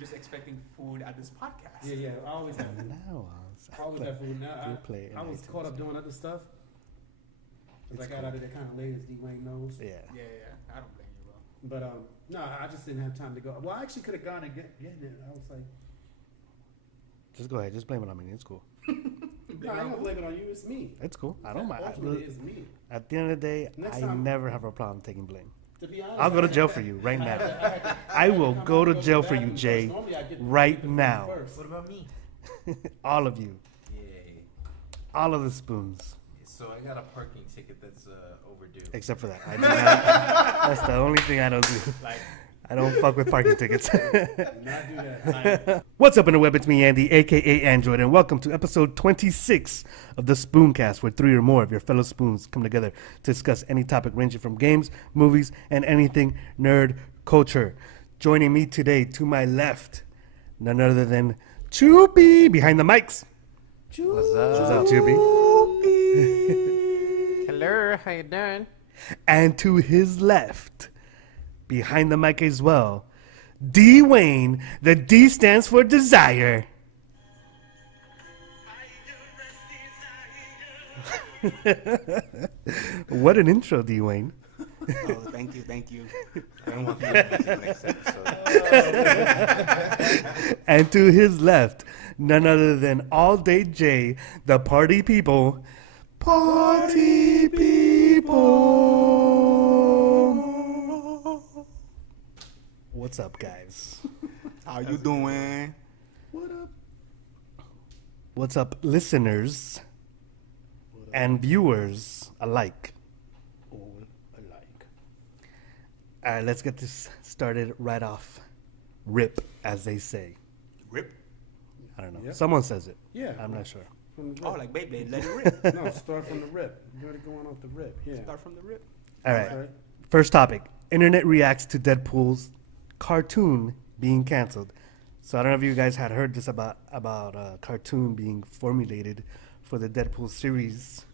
just expecting food at this podcast. Yeah. I always have food. I always have food. Now I was caught up doing other stuff. Cause I got out of there kind of late, as D-Wayne knows. Yeah. I don't blame you, bro. But no, I just didn't have time to go. Well, I actually could have gone and get it. I was like, just go ahead. Just blame it on me. It's cool. no, I don't blame it on you. It's me. It's cool. I don't mind. Ultimately, it's me. At the end of the day, Next I time, never have a problem taking blame. To be honest, I'll go to jail for you right now. I will go to jail for you, Jay, right now. What about me? All of you. Yeah. All of the spoons. So I got a parking ticket that's overdue. Except for that. I do not, that's the only thing I don't do. I don't fuck with parking tickets. Not do that. What's up in the web? It's me, Andy, a.k.a. Android, and welcome to episode 26 of the Spooncast, where 3 or more of your fellow spoons come together to discuss any topic ranging from games, movies, and anything nerd culture. Joining me today, to my left, none other than Choopy behind the mics. What's up? What's up, Choopy? Hello, how you doing? And to his left, behind the mic as well, D. Wayne. The D stands for desire. What an intro, D. Wayne. Oh, thank you. I don't want to be the next episode. And to his left, none other than All Day J, the party people. Party people. What's up, guys? How you doing? What up? What's up, listeners and viewers alike? All alike. All right, let's get this started right off. Rip, as they say. Rip? I don't know. Yep. Someone says it. Yeah. I'm not sure. From the Oh, rip. like Beyblade, let it rip. No, start from the rip. You're already going off the rip. Yeah. Start from the rip. All right. Okay. First topic. Internet reacts to Deadpool's cartoon being canceled. So I don't know if you guys had heard this about a cartoon being formulated for the Deadpool series.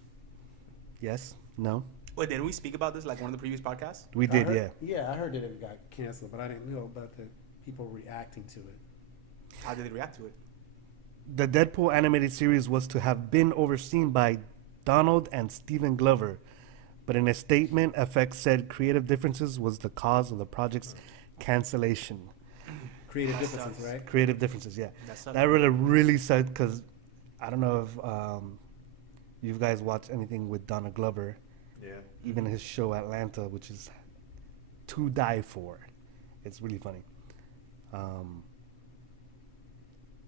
Yes? No? Wait, didn't we speak about this like one of the previous podcasts? We did, yeah. Yeah, I heard that it got canceled, but I didn't know about the people reacting to it. How did they react to it? The Deadpool animated series was to have been overseen by Donald and Stephen Glover, but in a statement, FX said creative differences was the cause of the project's cancellation. Creative That differences, sucks. right? Creative differences, yeah. That sucks. That really sucked because I don't know if you guys watched anything with Donald Glover, Yeah. even his show Atlanta, which is to die for. It's really funny.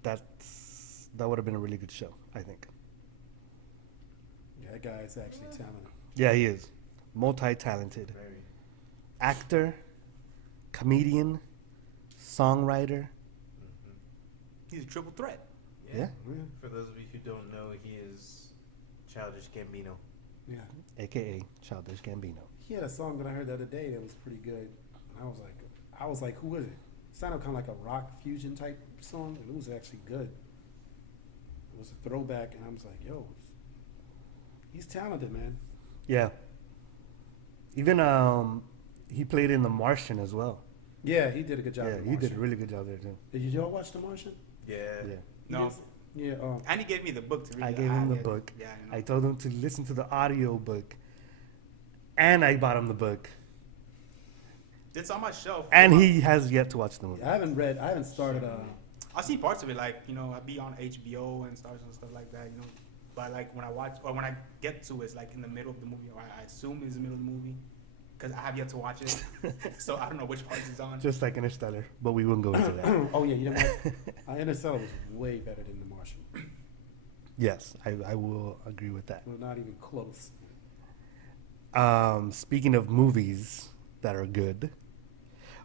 That would have been a really good show, I think. Yeah, that guy is actually talented. Yeah, he is. Multi-talented. Very. Actor, comedian, songwriter. He's a triple threat. Yeah. For those of you who don't know, he is Childish Gambino. Yeah. A.K.A. Childish Gambino. He had a song that I heard the other day that was pretty good. I was like, who is it? It sounded kind of like a rock fusion type song. It was actually good. It was a throwback, and I was like, yo, he's talented, man. Yeah. Even he played in The Martian as well. Yeah, he did a good job. Yeah, in The he did a Martian. really good job there too. Did y'all watch The Martian? Yeah. Yeah. No. Yeah. And he gave me the book to read. I gave him the book. Yeah, I know. I told him to listen to the audio book, and I bought him the book. It's on my shelf. And he has yet to watch the movie. I haven't started. I've seen parts of it, like, you know, I'd be on HBO and stars and stuff like that, you know. But like when I watch or when I get to it, it's like in the middle of the movie, or I assume it's the middle of the movie, because I have yet to watch it, so I don't know which parts it's on. Just like Interstellar, but we wouldn't go into that. Oh yeah, you know what? Interstellar was way better than The Martian. Yes, I will agree with that. Well, not even close. Speaking of movies that are good,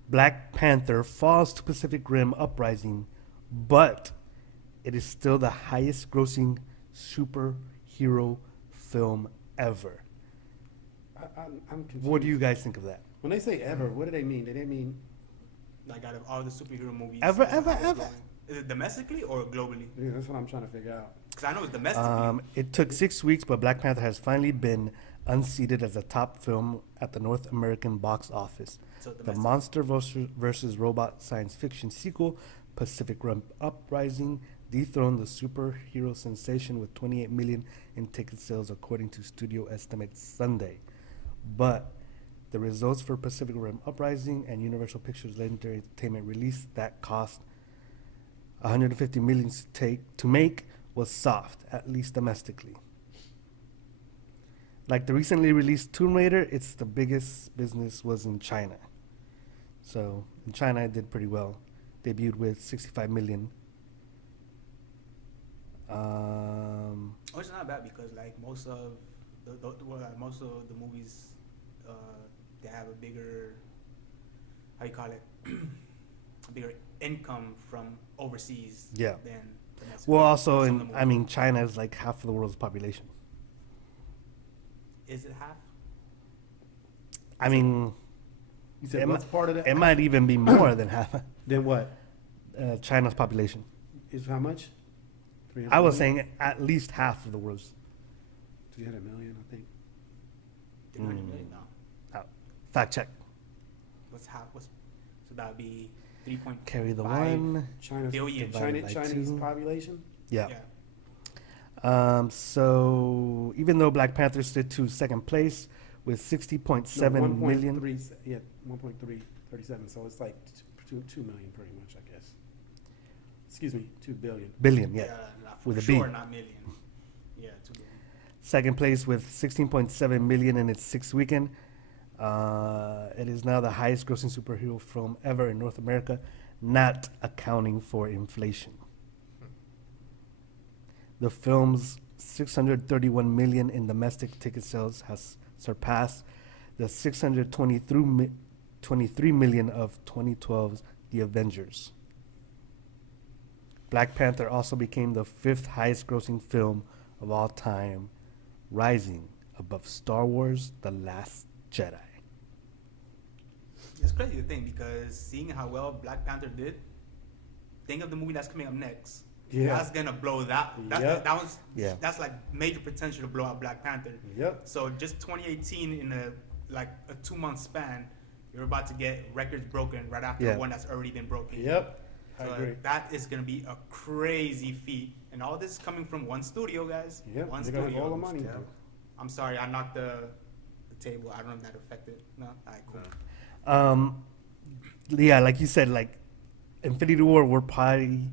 Black Panther falls to Pacific Rim Uprising, but it is still the highest grossing superhero film ever. I'm confused. What do you guys think of that? When they say ever, what do they mean? Do they mean Like out of all the superhero movies. Ever. Is it domestically or globally? Yeah, that's what I'm trying to figure out. Because I know it's domestically. It took 6 weeks, but Black Panther has finally been unseated as the top film at the North American box office. So The domestic. monster versus robot science fiction sequel Pacific Rim Uprising dethroned the superhero sensation with 28 million in ticket sales, according to studio estimates Sunday. But the results for Pacific Rim Uprising and Universal Pictures Legendary Entertainment release that cost 150 million to make was soft, at least domestically. Like the recently released Tomb Raider, it's the biggest business was in China. So in China, it did pretty well. Debuted with 65 million. Which is not bad because like most of the movies, they have a bigger, how you call it, a bigger income from overseas. Yeah. Than domestic. Well, also, Some of the I movies. mean, China is like half of the world's population. Is it half? I mean, You said It what's part of that? it might even be more than half Then what? China's population. Is how much? I was 300 saying at least half of the world's. 300 million, I think. 300 million? No. Fact check. What's half? So that would be 3.5 Carry the one. China's billion. Divided by Chinese 2. population. Yeah. Yeah. So even though Black Panther stood to second place with 60.7 million. 1.3, yeah, 1.337. So it's like 2 million, pretty much, I guess. Excuse me, 2 billion. Billion, yeah. Not for With a sure, B. not million. Yeah, 2 billion. Second place with 16.7 million in its sixth weekend. It is now the highest grossing superhero film ever in North America, not accounting for inflation. The film's 631 million in domestic ticket sales has surpassed the 623 million of 2012's The Avengers. Black Panther also became the fifth highest grossing film of all time, rising above Star Wars The Last Jedi. It's crazy to think because seeing how well Black Panther did, think of the movie that's coming up next. Yeah. That's gonna blow that. Yep. That's like major potential to blow out Black Panther. Yep. So just 2018 in a 2-month span, you're about to get records broken right after Yeah. one that's already been broken. Yep. I So agree. that is gonna be a crazy feat, and all this is coming from one studio, guys. Yep. One They're gonna have studio. all the money. Yeah. I'm sorry, I knocked the table. I don't know if that affected. No, all right, cool. Yeah, like you said, like Infinity War will probably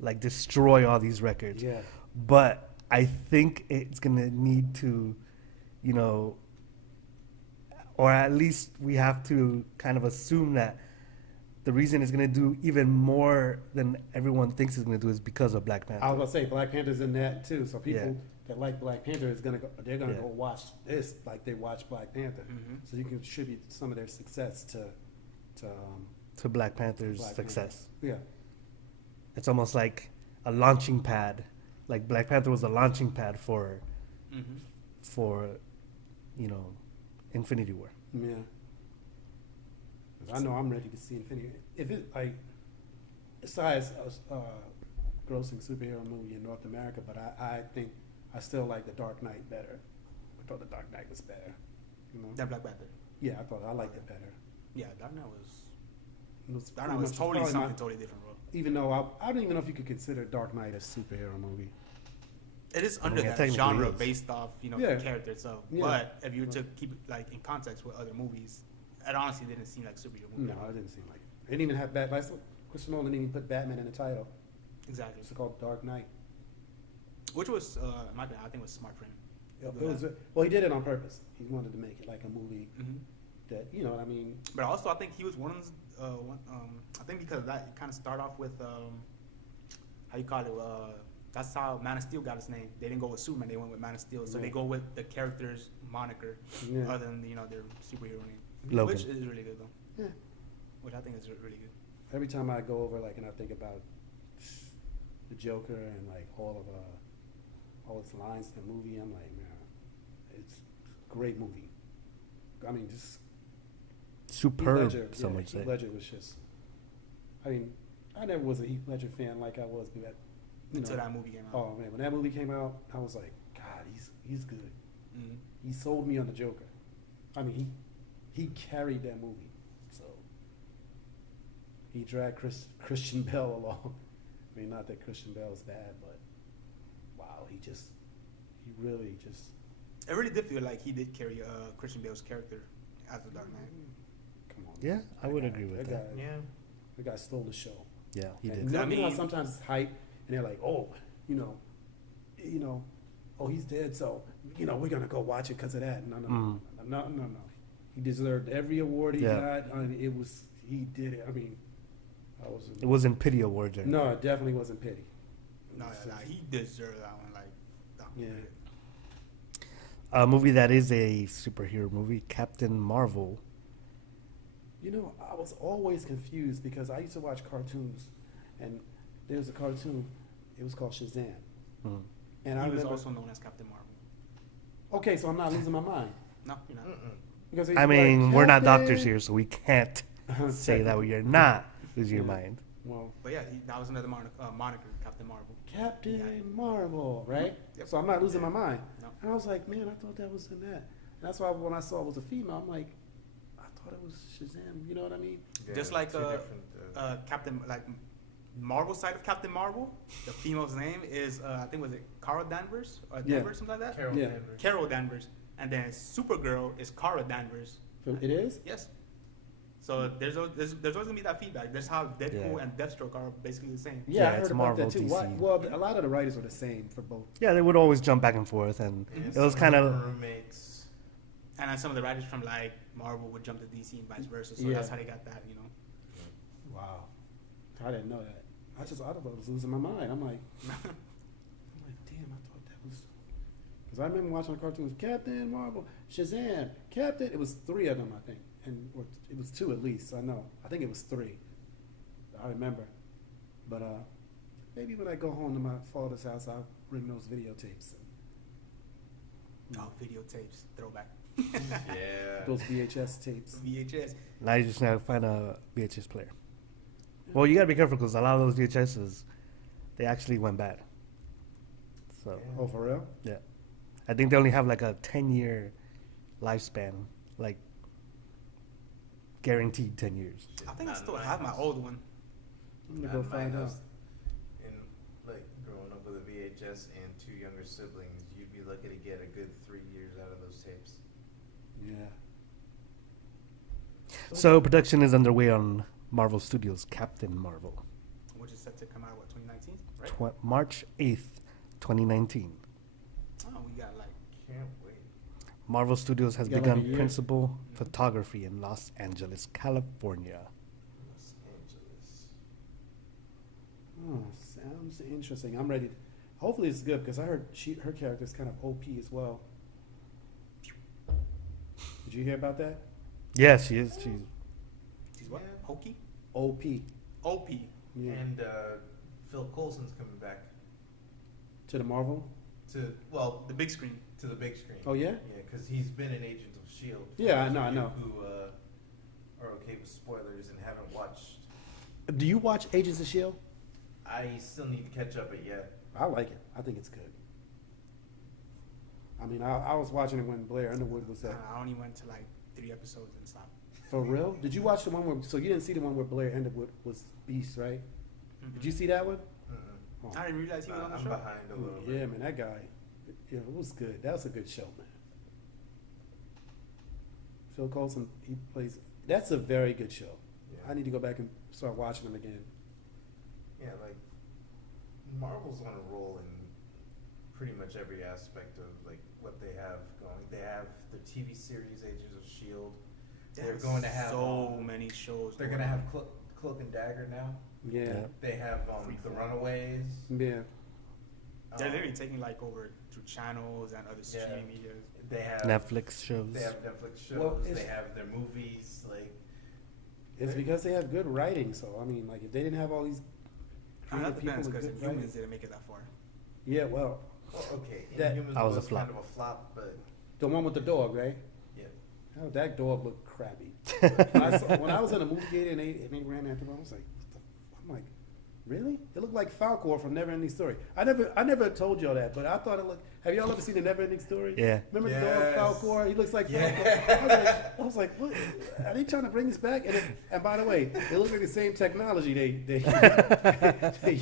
like destroy all these records. Yeah. But I think it's gonna need to, you know, or at least we have to kind of assume that the reason it's gonna do even more than everyone thinks it's gonna do is because of Black Panther. I was gonna say Black Panther's in that too. So people Yeah. that like Black Panther is gonna go. They're gonna Yeah. go watch this like they watch Black Panther. Mhm. So you can attribute some of their success to To Black Panther's Black success. yeah. It's almost like a launching pad. Like Black Panther was a launching pad for, you know, Infinity War. Yeah. 'Cause I know I'm ready to see Infinity. If it like, it's the highest grossing superhero movie in North America, but I think I still like The Dark Knight better. I thought The Dark Knight was better. You know? That Black Panther. Yeah, I thought I liked it better. Yeah, Dark Knight was. It was Dark pretty Knight was much totally probably something my- totally different, bro. Even though I don't even know if you could consider Dark Knight a superhero movie. It is I mean, under it that technically genre is. based off, you know, Yeah. the character itself. Yeah. But if you were to keep it like in context with other movies, it honestly didn't seem like a superhero movie. No, it didn't seem like it. It didn't even have Batman. Christopher Nolan didn't even put Batman in the title. Exactly. It's called Dark Knight. Which was, in my opinion, I think was smart for him. It was, well, he did it on purpose. He wanted to make it like a movie Mm-hmm. that, you know what I mean? But also, I think he was one of I think because of that, it kind of started off with, how you call it, that's how Man of Steel got its name. They didn't go with Superman, they went with Man of Steel. So Yeah. they go with the character's moniker Yeah. other than, you know, their superhero name. Logan. Which is really good, though. Yeah. Which I think is really good. Every time I go over, like, and I think about the Joker and, like, all its lines in the movie, I'm like, man, it's a great movie. I mean, just Superb, Heath Ledger, some yeah, would say. Heath Ledger was just, I mean, I never was a Heath Ledger fan like I was that, you Until know. that movie came out. Oh man, when that movie came out, I was like, God, he's good. Mm-hmm. He sold me on the Joker. I mean, he carried that movie. So he dragged Christian Bale along. I mean, not that Christian Bale is bad, but wow, he really just. It really did feel like he did carry Christian Bale's character as the Dark Knight. Come on. Yeah, I would guy- agree with that. Guy, the guy stole the show. Yeah, he And did. you know, I mean- how sometimes it's hype, and they're like, oh, oh, he's dead, so we're gonna go watch it because of that. No. He deserved every award he Yeah. got. I mean, he did it. I mean, It wasn't pity awards. Or No, it definitely wasn't pity. No, he deserved that one. Like, Yeah. A movie that is a superhero movie, Captain Marvel. I was always confused because I used to watch cartoons, and there's a cartoon. It was called Shazam, Mm. and I He was remember. also known as Captain Marvel. Okay, so I'm not losing my mind No, you're not. because they I used to be mean, like, we're not "Captain!" doctors here, so we can't say that you're not losing your Yeah. mind. Well, But yeah, that was another moniker, Captain Marvel. Captain Marvel, right? Yep. So I'm not losing my mind. No. And I was like, man, I thought that was in that. And that's why when I saw it was a female, I'm like, I thought it was Shazam. You know what I mean? Yeah, Just like two different, Captain, like Marvel side of Captain Marvel, the female's name is I think was it Carol Danvers or Yeah. Danvers, something like that. Carol Yeah. Danvers. Carol Danvers, and then Supergirl is Cara Danvers. So it is? Yes. So there's always gonna be that feedback. That's how Deadpool Yeah. and Deathstroke are basically the same. Yeah, Yeah, I heard it's about Marvel, that too. DC. Well, a lot of the writers were the same for both. Yeah, they would always jump back and forth, and Yeah, it was some kind them of were roommates. And then some of the writers from like Marvel would jump to DC and vice versa. So Yeah. that's how they got that. Wow. I didn't know that. I thought I was losing my mind. I'm like, damn, I thought that was. Because I remember watching the cartoons, Captain Marvel, Shazam, Captain. It was 3 of them, I think. Or it was 2 at least. I know. I think it was 3. I remember. But maybe when I go home to my father's house, I'll bring those videotapes. Oh, videotapes, throwback. Yeah. Those VHS tapes. VHS. now you just gotta find a VHS player. Well, you gotta be careful because a lot of those VHSs, they actually went bad. So Oh, for real? yeah, I think they only have like a 10-year lifespan, like guaranteed 10 years. I think I Not still in my have my house. old one. I'm going Not to in go my find out. house. And like growing up with a VHS and 2 younger siblings, you'd be lucky to get a good 3 years out of those tapes. Yeah. So production is underway on Marvel Studios' Captain Marvel, Which is set to come out, 2019, right? March 8th, 2019. Oh, we got like Can't wait. Marvel Studios has Yeah, like begun a year. principal photography in Los Angeles, California. Los Angeles. Oh, sounds interesting. I'm ready. Hopefully it's good because I heard her character is kind of OP as well. Did you hear about that? Yeah, she is. she's what? Yeah. Hokey? OP. OP. Yeah. And Phil Coulson's coming back To the Marvel. to The big screen. to the big screen. Oh yeah. Yeah, because he's been an Agent of Shield. Yeah, I For know, I those of know. you Who are okay with spoilers and haven't watched? Do you watch Agents of Shield? I still need to catch up it yet. I like it. I think it's good. I mean, I was watching it when Blair Underwood was at. I only went to like 3 episodes and stopped. For real? Did you watch the one where? So you didn't see the one where Blair Underwood was Beast, right? Did you see that one? Mm-mm. Oh. I didn't realize he was on the I'm show. behind a little bit. Yeah, man, that guy. Yeah, it was good. That was a good show, man. Phil Coulson, he plays. That's a very good show. Yeah. I need to go back and start watching them again. Yeah, like Marvel's on a roll in pretty much every aspect of like what they have going. They have their TV series, Agents of Shield. They're There's going to have so many shows. They're gonna have Cloak and Dagger now. Yeah, They have The Freeform. Runaways. yeah. They're Um, literally taking like over through channels and other streaming medias. They have Netflix shows. They have Netflix shows. Well, they it's- have their movies. Like It's because they have good writing. So I mean, like if they didn't have all these That creative depends people with because good writing, Inhumans didn't make it that far. yeah. Well, well, okay, That- Inhumans That was a was flop. kind of a flop, but the one with the dog, right? yeah. Oh, that dog looked crappy. When I was in a movie theater and they ran after me, I was like, what the, I'm like, Really? It looked like Falcor from Neverending Story. I never told y'all that, but I thought it looked. Have y'all ever seen the Neverending Story? Yeah. Remember Yes. the dog Falcor? He looks like Yeah. Falcor. I was like, what? Are they trying to bring this back? And by the way, it looks like the same technology they tried to They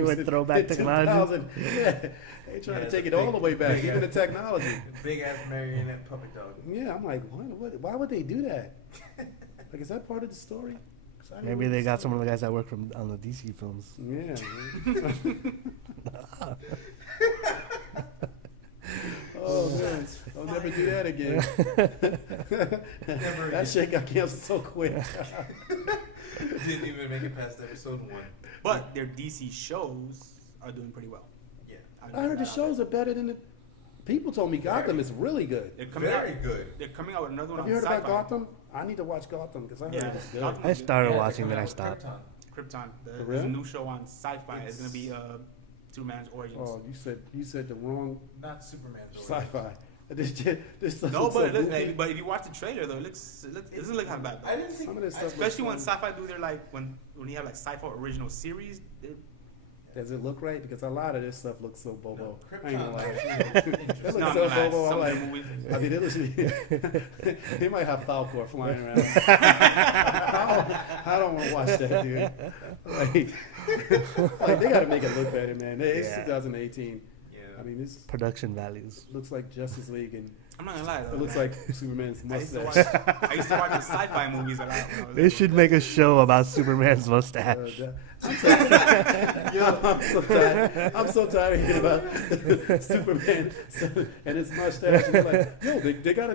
use. went throwback technology. Yeah, they trying Yeah, to take it big- all the way back, big even the ass- technology. Big ass marionette puppet dog. Yeah, I'm like, what? Why would they do that? Like, is that part of the story? 'Cause I didn't Maybe know they the got story. some of the guys that work on the DC films. Yeah. Oh man, I'll never do that again. Never That shit got canceled so quick. Didn't even make it past episode 1. But their DC shows are doing pretty well. Yeah. I heard the shows are better than the. People told me Gotham is really good. They're coming Very out. good. They're coming out with another one Have on you heard Sci-Fi. about Gotham? I need to watch Gotham because I heard Yeah, it was good. Gotham. I started Yeah, watching, they're then I coming out with stopped. Krypton. For There's real? a new show on Sci-Fi. It's gonna It's- be Superman's origins. Oh, you said the wrong Krypton. Not Superman's sci-fi. This stuff No, looks but so it looks, goofy. but if you watch the trailer though, it doesn't look half bad. I didn't think. Some of this stuff Especially when looks Sci-Fi do their like when you have like Sci-Fi original series. Does it look right? Because a lot of this stuff looks so bobo. No, I ain't gonna lie. Krypton. It No, looks I'm so not. bobo. I'm Some of like, the movies. I mean, they might have Falcor flying around. I don't want to watch that, dude. Like, they got to make it look better, man. It's Yeah. 2018. Yeah. I mean, this Production values. looks like Justice League, and I'm not gonna lie though. it looks like Superman's I used, to watch, mustache. I used to watch the Sci-Fi movies a lot. When I was They should make a show about Superman's mustache. I'm so tired of hearing about Superman and his mustache. And like, yo, they got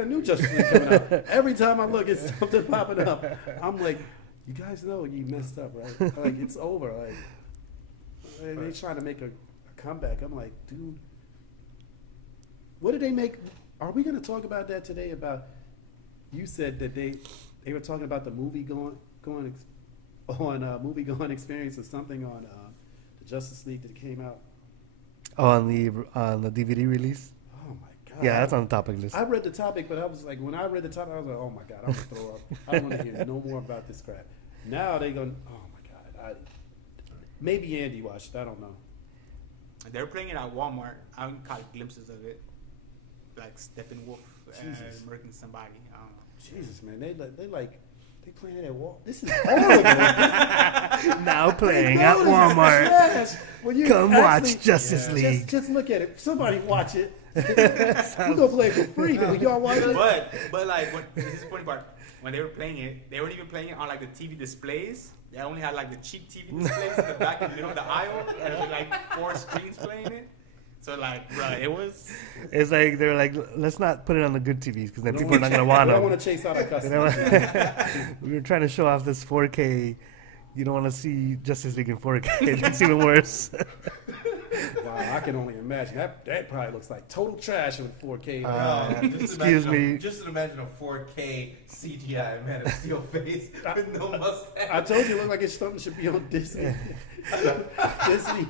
a new Justice League coming out. Every time I look, it's something popping up. I'm like, you guys know you messed up, right? Like, it's over. Like, they're trying to make a comeback. I'm like, dude, what did they make? Are we going to talk about that today? About you said that they were talking about the movie going experience or something on the Justice League that came out. Oh, on the DVD release. Oh my god! Yeah, that's on the topic list. I read the topic, but I was like, when I read the topic, I was like, oh my god, I'm gonna throw up. I don't want to hear no more about this crap. Now they going, oh my god. Maybe Andy watched. I don't know. They were playing it at Walmart. I caught glimpses of it, like Steppenwolf and Jesus. murdering somebody. I don't know. Jesus, man, they playing it at Walmart. This is horrible. Now playing No, at this is Walmart. trash. Well, you Come actually- watch Justice League. Just look at it. Somebody watch it. We gonna play it for free, but will y'all watch it? But like, this is the funny part. When they were playing it, they weren't even playing it on like the TV displays. They only had like the cheap TV displays in the back in the middle of the aisle, and there were like 4 screens playing it. So like, bro, it was. It's like they're like, let's not put it on the good TVs because then We people are not gonna want We don't them. want to chase out our You customers. know? We were trying to show off this 4K. You don't want to see Justice League in 4K. It's even worse. Wow, I can only imagine. That probably looks like total trash with 4K. Excuse me. Just imagine a 4K CGI Man of Steel face with no mustache. I told you it looked like it's something should be on Disney. Disney.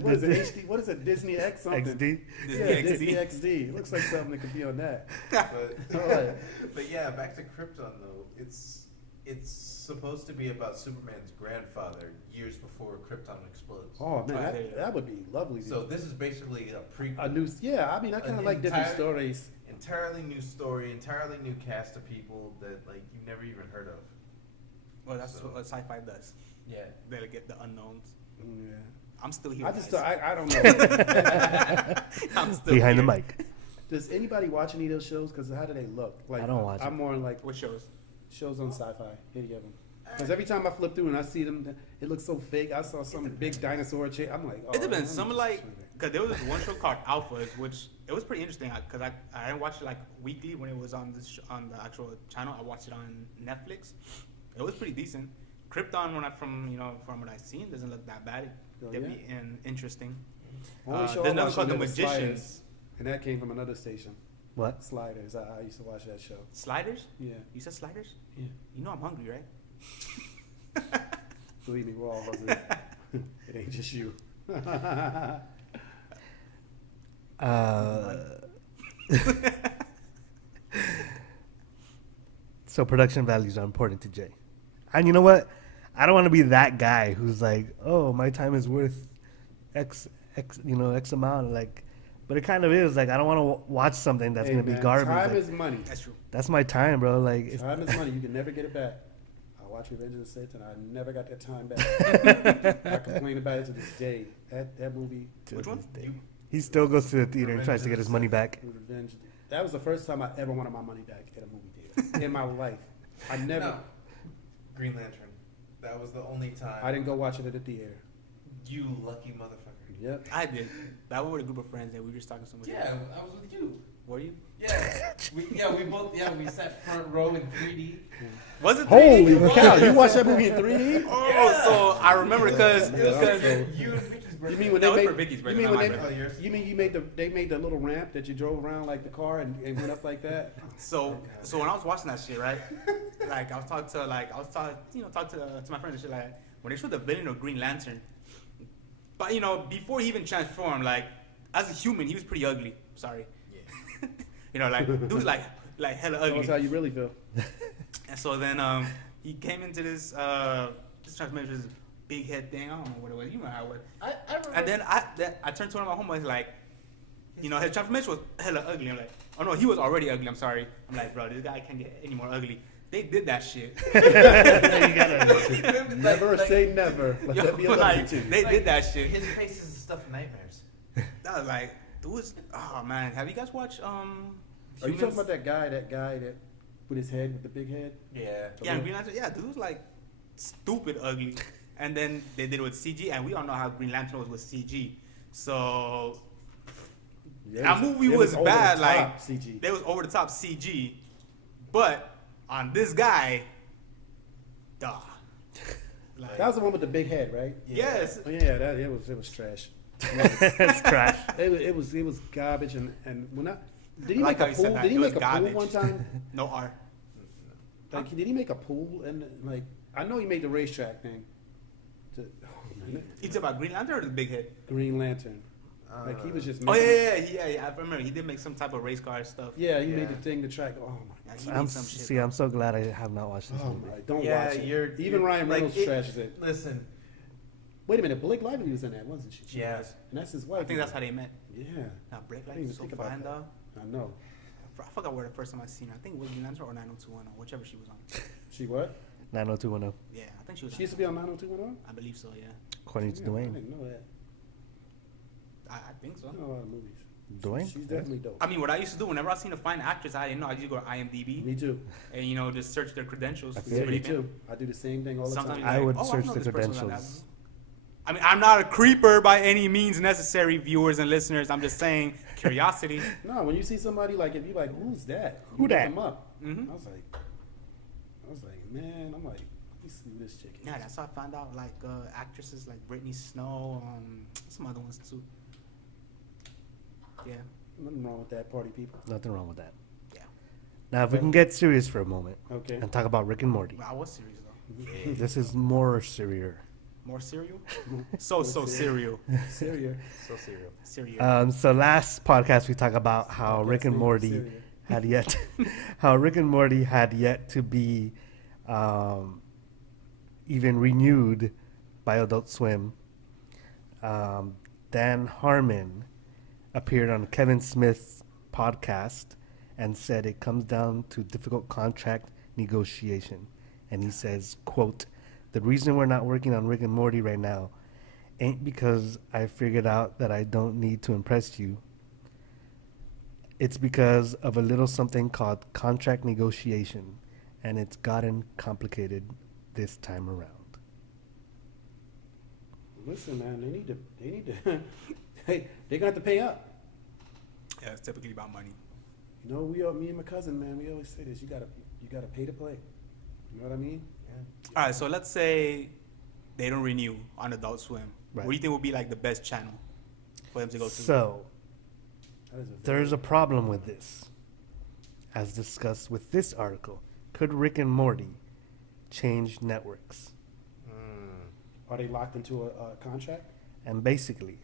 What is it? HD? What is it? Disney X something? XD. Yeah, Disney XD. It looks like something that could be on that. But, All right. but yeah, back to Krypton though. It's supposed to be about Superman's grandfather years before Krypton explodes. Oh man, that would be lovely. So this is basically a prequel. A new, yeah. I mean, I kind of An like different entire- stories. Entirely new story, entirely new cast of people that like you've never even heard of. Well, that's So- what Sci-Fi does. Yeah. They get the unknowns. Yeah. I'm still here. I just, guys. I don't know. I'm still Behind the here. mic. Does anybody watch any of those shows? Because how do they look? Like, I don't watch I'm it. more like What shows? shows on Sci-Fi. Any of them? Because every time I flip through and I see them, it looks so fake. I saw some big dinosaur chick. I'm like, oh, It depends. I'm Some just like, trying to- because there was this one show called Alphas, which it was pretty interesting. Because I didn't watch it like weekly when it was on on the actual channel. I watched it on Netflix. It was pretty decent. Krypton, from what I've seen, doesn't look that bad. Oh, It'd yeah? be interesting. Only show There's I another watched called The on there was Sliders, Magicians. and that came from another station. What? Sliders. I used to watch that show. Sliders? Yeah. You said Sliders? Yeah. You know I'm hungry, right? Believe me, we're all hungry. It ain't just you. So production values are important to Jay. And you know what? I don't want to be that guy who's like, oh, my time is worth X amount. Like, but it kind of is. Like, I don't want to watch something that's gonna be garbage. Time like, is money. That's true. that's my time, bro. Like, Time is money. You can never get it back. I watched Revenge of the Sith and I never got that time back. I complain about it to this day. That movie. Which one? he still goes to the theater and tries to get his money back. Revenge. That was the first time I ever wanted my money back at a movie theater in my life. I never. No. Green Lantern. That was the only time. I didn't go watch it at the theater. You lucky motherfucker. Yep. I did. That one with a group of friends and we were just talking so much. Yeah, I was with you. Were you? Yeah, we sat front row in 3D. Was it 3D? Holy cow! You watched that movie in 3D? Oh, Yeah. so I remember because You and Vicky's birthday. You mean when No, they it's made? for Vicky's You birthday, mean not when my they? birthday. yours. You mean they made the little ramp that you drove around like the car and went up like that? So when I was watching that shit, right? Like I was talking to my friends and shit like that. When they showed the villain of Green Lantern, but before he even transformed, like as a human, he was pretty ugly. Sorry, Yeah. like dude's like hella That's ugly. how you really feel. And so then he came into this transformation, this big head thing. I don't know what it was. You know how it was. I remember. And then I turned to one of my homeboys like, his transformation was hella ugly. I'm like, oh no, he was already ugly. I'm sorry. I'm like, bro, this guy can't get any more ugly. They did that shit. Never say never. Let that be a lesson to you. They did that shit. His face is the stuff of nightmares. That was like, oh man, have you guys watched Are you talking about that guy that with his head, with the big head? Yeah. Yeah, Green Lantern. Yeah, dude was like stupid ugly. And then they did it with CG, and we all know how Green Lantern was with CG. So Yeah, that movie it was over bad. the Like top CG. they was over the top CG, but on this guy, duh. Like, That was the one with the big head, right? yes. Oh, yeah, it was trash. It's trash. It was garbage and when I did he Like make how a you said pool? that. Did he It make was a pool garbage. one time? No R. Like did he make a pool and like I know he made the racetrack thing. Oh, man, You talking about Green Lantern or the big head? Green Lantern. Like he was just. Oh making- yeah. I remember he did make some type of race car stuff. Yeah, he Yeah. made the thing to track. Oh my. Yeah, he made some shit. I'm so glad I have not watched this Oh movie. my! Don't Yeah, watch it. you're- Even Ryan like, Reynolds it- trashes it. Listen. Wait a minute, Blake Lively was in that, wasn't she? Yeah. And that's his wife. I think that's how they met. Yeah, Now Blake I Light didn't is so even think about fine, that. dog. I know. I forgot where the first time I seen her. I think it was Green Lantern or 90210, whichever she was on. She what? 90210, Yeah, I think she was. She used to be on 90210. I believe so. Yeah, according to I Dwayne. didn't know that. I think so. I know a lot of movies. Dwayne? She's definitely dope. I mean, what I used to do whenever I seen a fine actress, I didn't know. I used to go to IMDb Me too. and just search their credentials. I to feel see what Me they been. too. I do the same thing all the Sometimes time. I would I search know the this person was on that. credentials. I mean, I'm not a creeper by any means necessary, viewers and listeners. I'm just saying curiosity. No, when you see somebody like, if you like, who's that? Who You look that? them up. Mhm. I was like, man, I'm like, let me see who this chick is. Yeah, that's how I found out. Like actresses like Brittany Snow, some other ones too. Yeah, Nothing wrong with that, party people. Nothing wrong with that. yeah. Now, if we can get serious for a moment Okay. and talk about Rick and Morty. Well, I was serious though. This is more serious. More cereal? so cereal. Syria. So serial. Cereal. So last podcast we talked about how Rick and Morty Syria. had yet, how Rick and Morty had yet to be even renewed by Adult Swim. Dan Harmon appeared on Kevin Smith's podcast and said it comes down to difficult contract negotiation. And he says, quote, "The reason we're not working on Rick and Morty right now ain't because I figured out that I don't need to impress you. It's because of a little something called contract negotiation, and it's gotten complicated this time around." Listen, man, they need to, hey, they got to pay up. Yeah, it's typically about money. You know, me and my cousin, man, we always say this. You gotta pay to play. You know what I mean? All right, so let's say they don't renew on Adult Swim. Right. What do you think would be like the best channel for them to go to? So That is there's a problem with this, as discussed with this article. Could Rick and Morty change networks? Are they locked into a contract? And basically,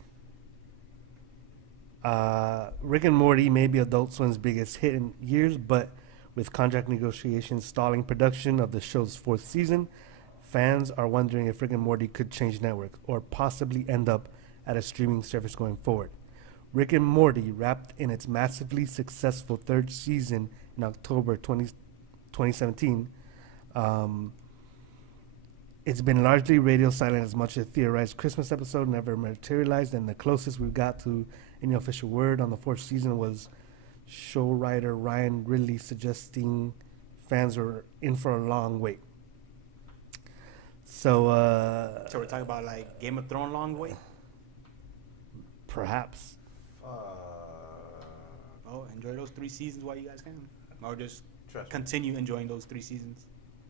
Rick and Morty may be Adult Swim's biggest hit in years, but with contract negotiations stalling production of the show's fourth season, fans are wondering if Rick and Morty could change networks or possibly end up at a streaming service going forward. Rick and Morty wrapped in its massively successful third season in October 2017. It's been largely radio silent as much as a theorized Christmas episode never materialized, and the closest we've got to any official word on the fourth season was show writer Ryan Ridley suggesting fans were in for a long wait. So we're talking about like Game of Thrones long wait? Perhaps. Oh, enjoy those 3 seasons while you guys can. Or just Trust me. continue enjoying those 3 seasons.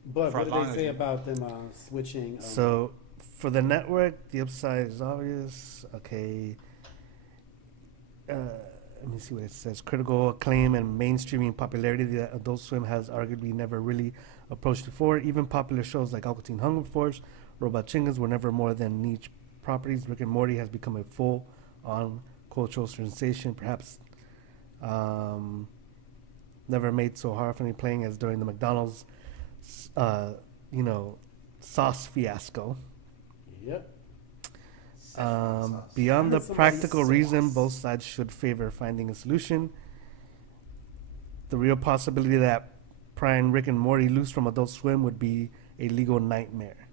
But For what as did long they as say you- about them switching? So for the network, the upside is obvious. Okay. Let me see what it says. Critical acclaim and mainstreaming popularity that Adult Swim has arguably never really approached before. Even popular shows like Aqua Teen Hunger Force, Robot Chingas were never more than niche properties. Rick and Morty has become a full-on cultural sensation, perhaps never made so horrifyingly playing as during the McDonald's, sauce fiasco. Yep. Beyond the Somebody's practical reason, sauce. both sides should favor finding a solution. The real possibility that prying Rick and Morty loose from Adult Swim would be a legal nightmare.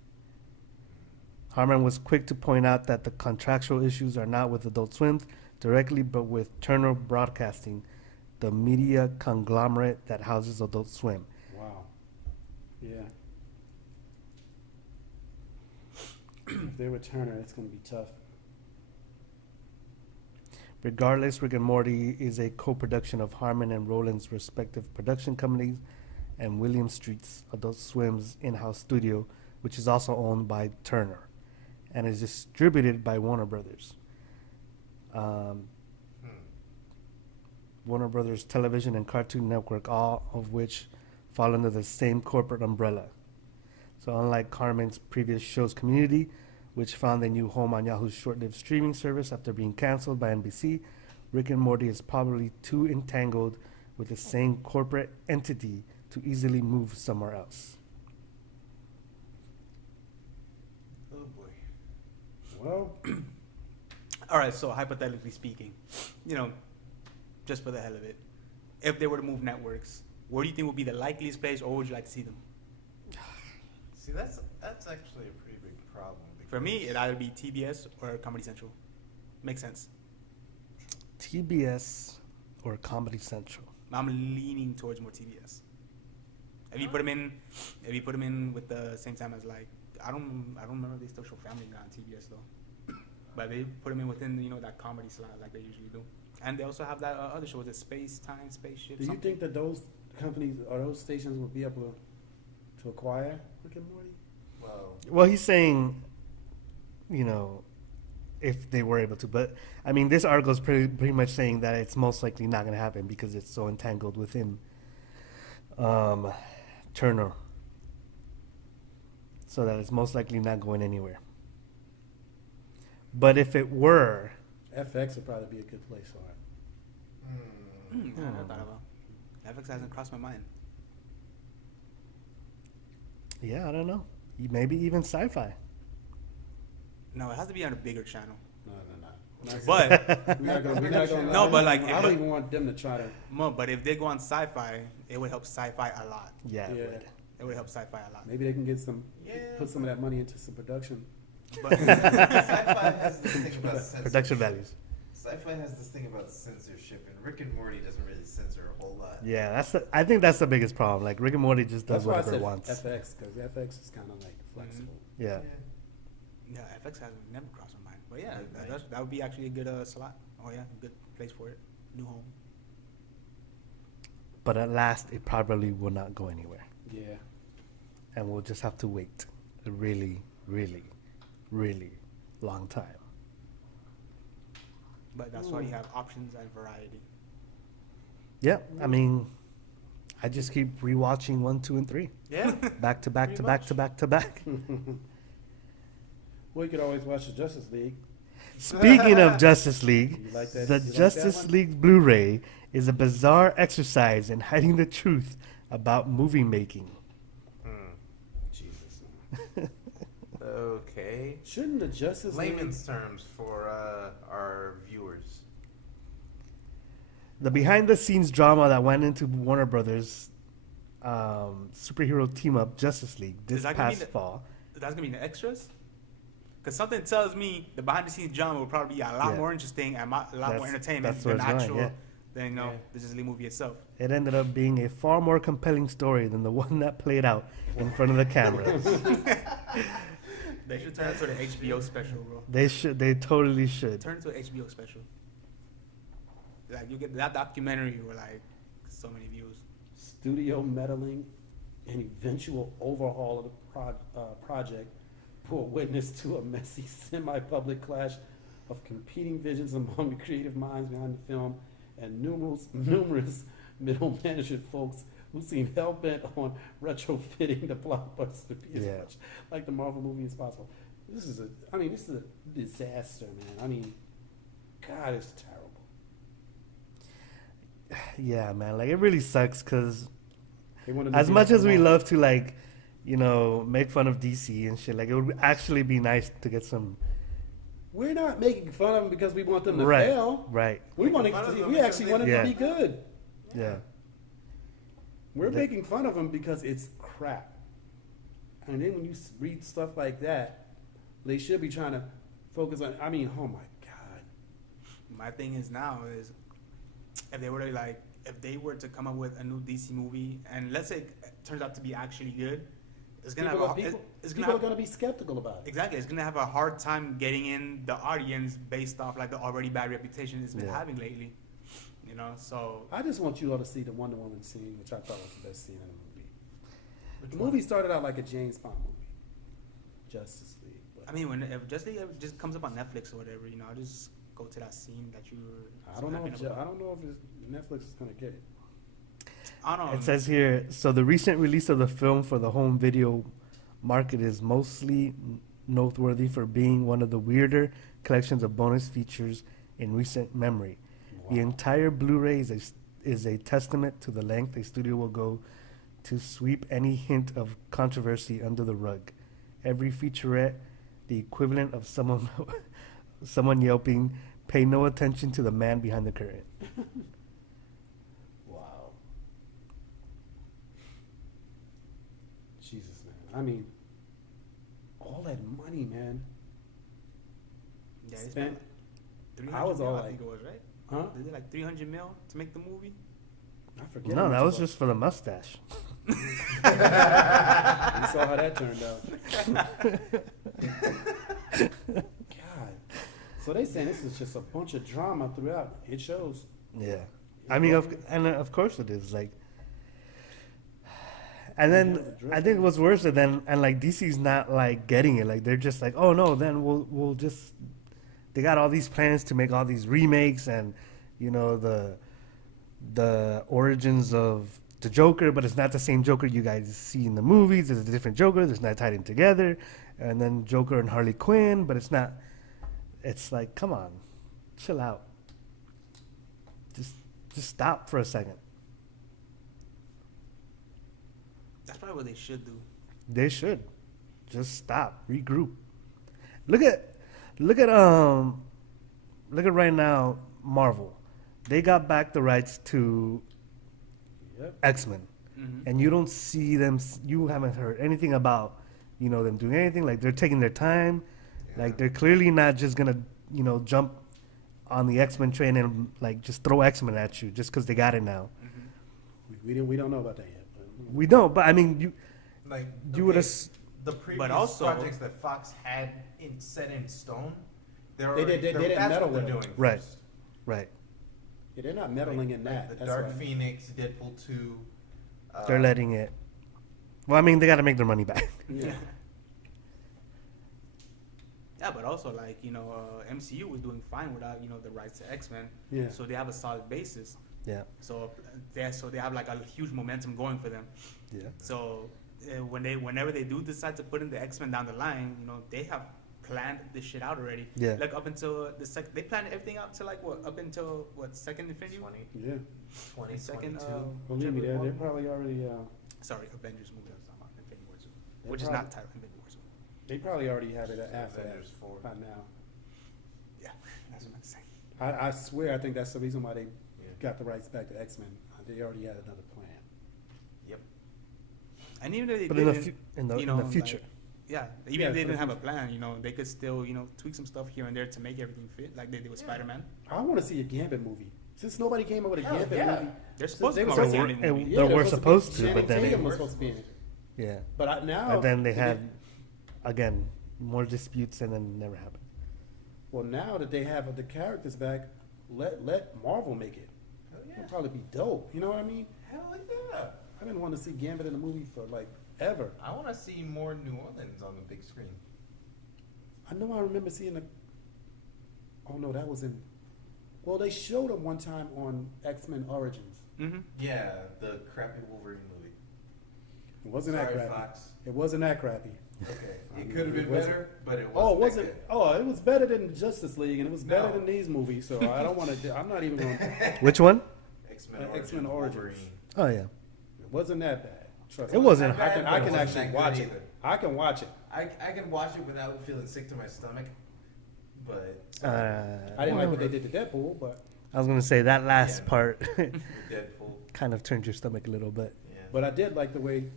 Harmon was quick to point out that the contractual issues are not with Adult Swim directly, but with Turner Broadcasting, the media conglomerate that houses Adult Swim. Wow. Yeah. If they were Turner, it's going to be tough. Regardless, Rick and Morty is a co-production of Harmon and Roland's respective production companies and William Street's Adult Swim's in-house studio, which is also owned by Turner and is distributed by Warner Brothers. Warner Brothers Television and Cartoon Network, all of which fall under the same corporate umbrella. So unlike Harmon's previous shows Community, which found a new home on Yahoo's short-lived streaming service after being canceled by NBC, Rick and Morty is probably too entangled with the same corporate entity to easily move somewhere else. Oh boy. Well, All right, so hypothetically speaking, just for the hell of it, if they were to move networks, where do you think would be the likeliest place, or where would you like to see them? See, that's actually a pretty big problem. For me, it'd either be TBS or Comedy Central. Makes sense. TBS or Comedy Central? I'm leaning towards more TBS. If you put them in with the same time as like I don't remember if they still show Family Guy on TBS though, but they put them in within that comedy slot like they usually do. And they also have that other show, is it Space Time, Spaceship? do you something? think that those companies or those stations will be able to acquire Rick and Morty? Well, he's saying, if they were able to. But, I mean, this article is pretty much saying that it's most likely not going to happen because it's so entangled within Turner. So that it's most likely not going anywhere. But if it were... FX would probably be a good place for it. I never thought about it. FX hasn't crossed my mind. Yeah, I don't know. Maybe even Sci-Fi. No, it has to be on a bigger channel. No. But We're not gonna, No, but like, I don't even want them to try to. but if they go on Sci-Fi, it would help Sci-Fi a lot. Yeah, it Yeah. would. It would help Sci-Fi a lot. Maybe they can get Yeah. put some of that money into some production. But Sci-fi has this thing about censorship. Production values. Sci-fi has this thing about censorship, and Rick and Morty doesn't really censor a whole lot. Yeah, I think that's the biggest problem. Like, Rick and Morty just does That's why I whatever said it wants. FX, because FX is kind of like flexible. Yeah. yeah, FX hasn't never crossed my mind. But yeah, Right. that would be actually a good slot. Oh yeah, a good place for it. New home. But at last, it probably will not go anywhere. Yeah. And we'll just have to wait a really, really, really long time. But that's why you have options and variety. Yeah, I mean, I just keep rewatching 1, 2, and 3. Yeah. Back to back Pretty to back much. to back to back. Well, you could always watch the Justice League. Speaking of Justice League, You like that? the You like that Justice one? League Blu-ray is a bizarre exercise in hiding the truth about movie making. Jesus. okay. Shouldn't the Justice League... Layman's terms for our viewers. The behind-the-scenes drama that went into Warner Brothers superhero team-up Justice League this past fall. That's going to be the extras? Because something tells me the behind-the-scenes drama will probably be a lot more interesting and a lot more entertainment than the actual... Than the Justice League movie itself. It ended up being a far more compelling story than the one that played out in front of the cameras. They should turn it to the HBO special, bro. They should. They totally should. Turn it to an HBO special. Like you get that documentary with like so many views. Studio meddling and eventual overhaul of the project bore witness to a messy, semi-public clash of competing visions among the creative minds behind the film, and numerous middle management folks who seem hell-bent on retrofitting the blockbuster to be as much like the Marvel movie as possible. This is a disaster, man. I mean, God, it's terrible. Yeah, man. Like, it really sucks because as much as we love to, like, you know, make fun of DC and shit, like, it would actually be nice to get some... We're not making fun of them because we want them to fail. Right. We actually want them to be good. Yeah. We're making fun of them because it's crap. And then when you read stuff like that, they should be trying to focus on. I mean, oh my God. My thing is now is if they were to if they were to come up with a new DC movie, and let's say it turns out to be actually good. It's gonna people are gonna be skeptical about it. Exactly, it's gonna have a hard time getting in the audience based off like the already bad reputation it's been having lately. You know, so I just want you all to see the Wonder Woman scene, which I thought was the best scene in the movie. The movie started out like a James Bond movie, Justice League. I mean, if Justice League just comes up on Netflix or whatever, you know, I'll just go to that scene that you were. I don't know if Netflix is gonna get it. I don't know. It says here, so the recent release of the film for the home video market is mostly noteworthy for being one of the weirder collections of bonus features in recent memory. Wow. The entire Blu-ray is a testament to the length a studio will go to sweep any hint of controversy under the rug. Every featurette, the equivalent of someone yelping, "Pay no attention to the man behind the curtain." Jesus, man. I mean, all that money, man. Yeah, they spent I was all I think it was, right? Huh? They did like $300 million to make the movie? I forget. No, that was just for the mustache. You saw how that turned out. God. So they saying this is just a bunch of drama throughout. It shows. Yeah. I mean, of course it is. Like, and then I think what's worse is like DC's not like getting it. Like they're just like, oh no, then we'll just. They got all these plans to make all these remakes and, you know, the origins of the Joker, but it's not the same Joker you guys see in the movies. It's a different Joker. It's not tied in together. And then Joker and Harley Quinn, but it's not. It's like, come on, chill out. Just stop for a second. That's probably what they should do. They should just stop, regroup. Look at right now, Marvel. They got back the rights to X-Men, and you don't see them. You haven't heard anything about, you know, them doing anything. Like they're taking their time. Yeah. Like they're clearly not just gonna, you know, jump on the X-Men train and like just throw X-Men at you just because they got it now. Mm-hmm. We don't know about that yet. We don't, but I mean, you would have. The previous projects that Fox had set in stone, they didn't meddle with doing right. First. Right. Yeah, they're not meddling in that. The Dark Phoenix, Deadpool 2. They're letting it. Well, I mean, they got to make their money back. Yeah. Yeah, but also like, you know, MCU was doing fine without, you know, the rights to X-Men. Yeah. So they have a solid basis. Yeah. So they have like a huge momentum going for them. Yeah. So whenever they do decide to put in the X-Men down the line, you know, they have planned this shit out already. Yeah. Like up until they planned everything out to like what, up until what, second Infinity War? Yeah. 22nd. Believe me, they're probably already. Sorry, Avengers movie. I was talking about Infinity War 2, which is not titled Infinity War 2. They probably already have it after that Avengers 4. by now. Yeah, that's what I'm saying. I swear, I think that's the reason why they Yeah. got the rights back to X-Men. They already had another plan. Yep. And even if they But didn't, in the future. like, yeah, even Yeah, if they for the didn't have a future. plan, they could still, tweak some stuff here and there to make everything fit, like they did with Yeah. Spider-Man. I want to see a Gambit movie. Since nobody came up with a Hell Gambit yeah. movie. They're So supposed they to were come out with supposed a to- Gambit movie. They were to supposed to, Channing but then Tatum they- was supposed to be in it. Yeah. But now, But then they it had, didn't- again, more disputes and then it never happened. Well, now that they have the characters back, let Marvel make it. Hell yeah. It'll probably be dope. You know what I mean? Hell yeah. I didn't want to see Gambit in a movie for like ever. I want to see more New Orleans on the big screen. I know I remember seeing the. Oh no, that was in. Well, they showed him one time on X-Men Origins. Mm-hmm. Yeah, the crappy Wolverine movie. It wasn't that Sorry, crappy. Fox. It wasn't that crappy. Okay, I it mean, could have it been wasn't- better, but it wasn't. Oh, was that it? good. Oh, it was better than Justice League, and it was better No. than these movies. So I don't want to. I'm not even going. to... Which one? X-Men X-Men Origins. Origins. Oh, yeah. It wasn't that bad. Trust It me. wasn't. I can. I But it can wasn't actually that watch good it. either. I can watch it. I can watch it without feeling sick to my stomach, but I didn't like what they did to Deadpool, but I was gonna say that last Yeah. part Deadpool. kind of turned your stomach a little bit. Yeah. I did like the way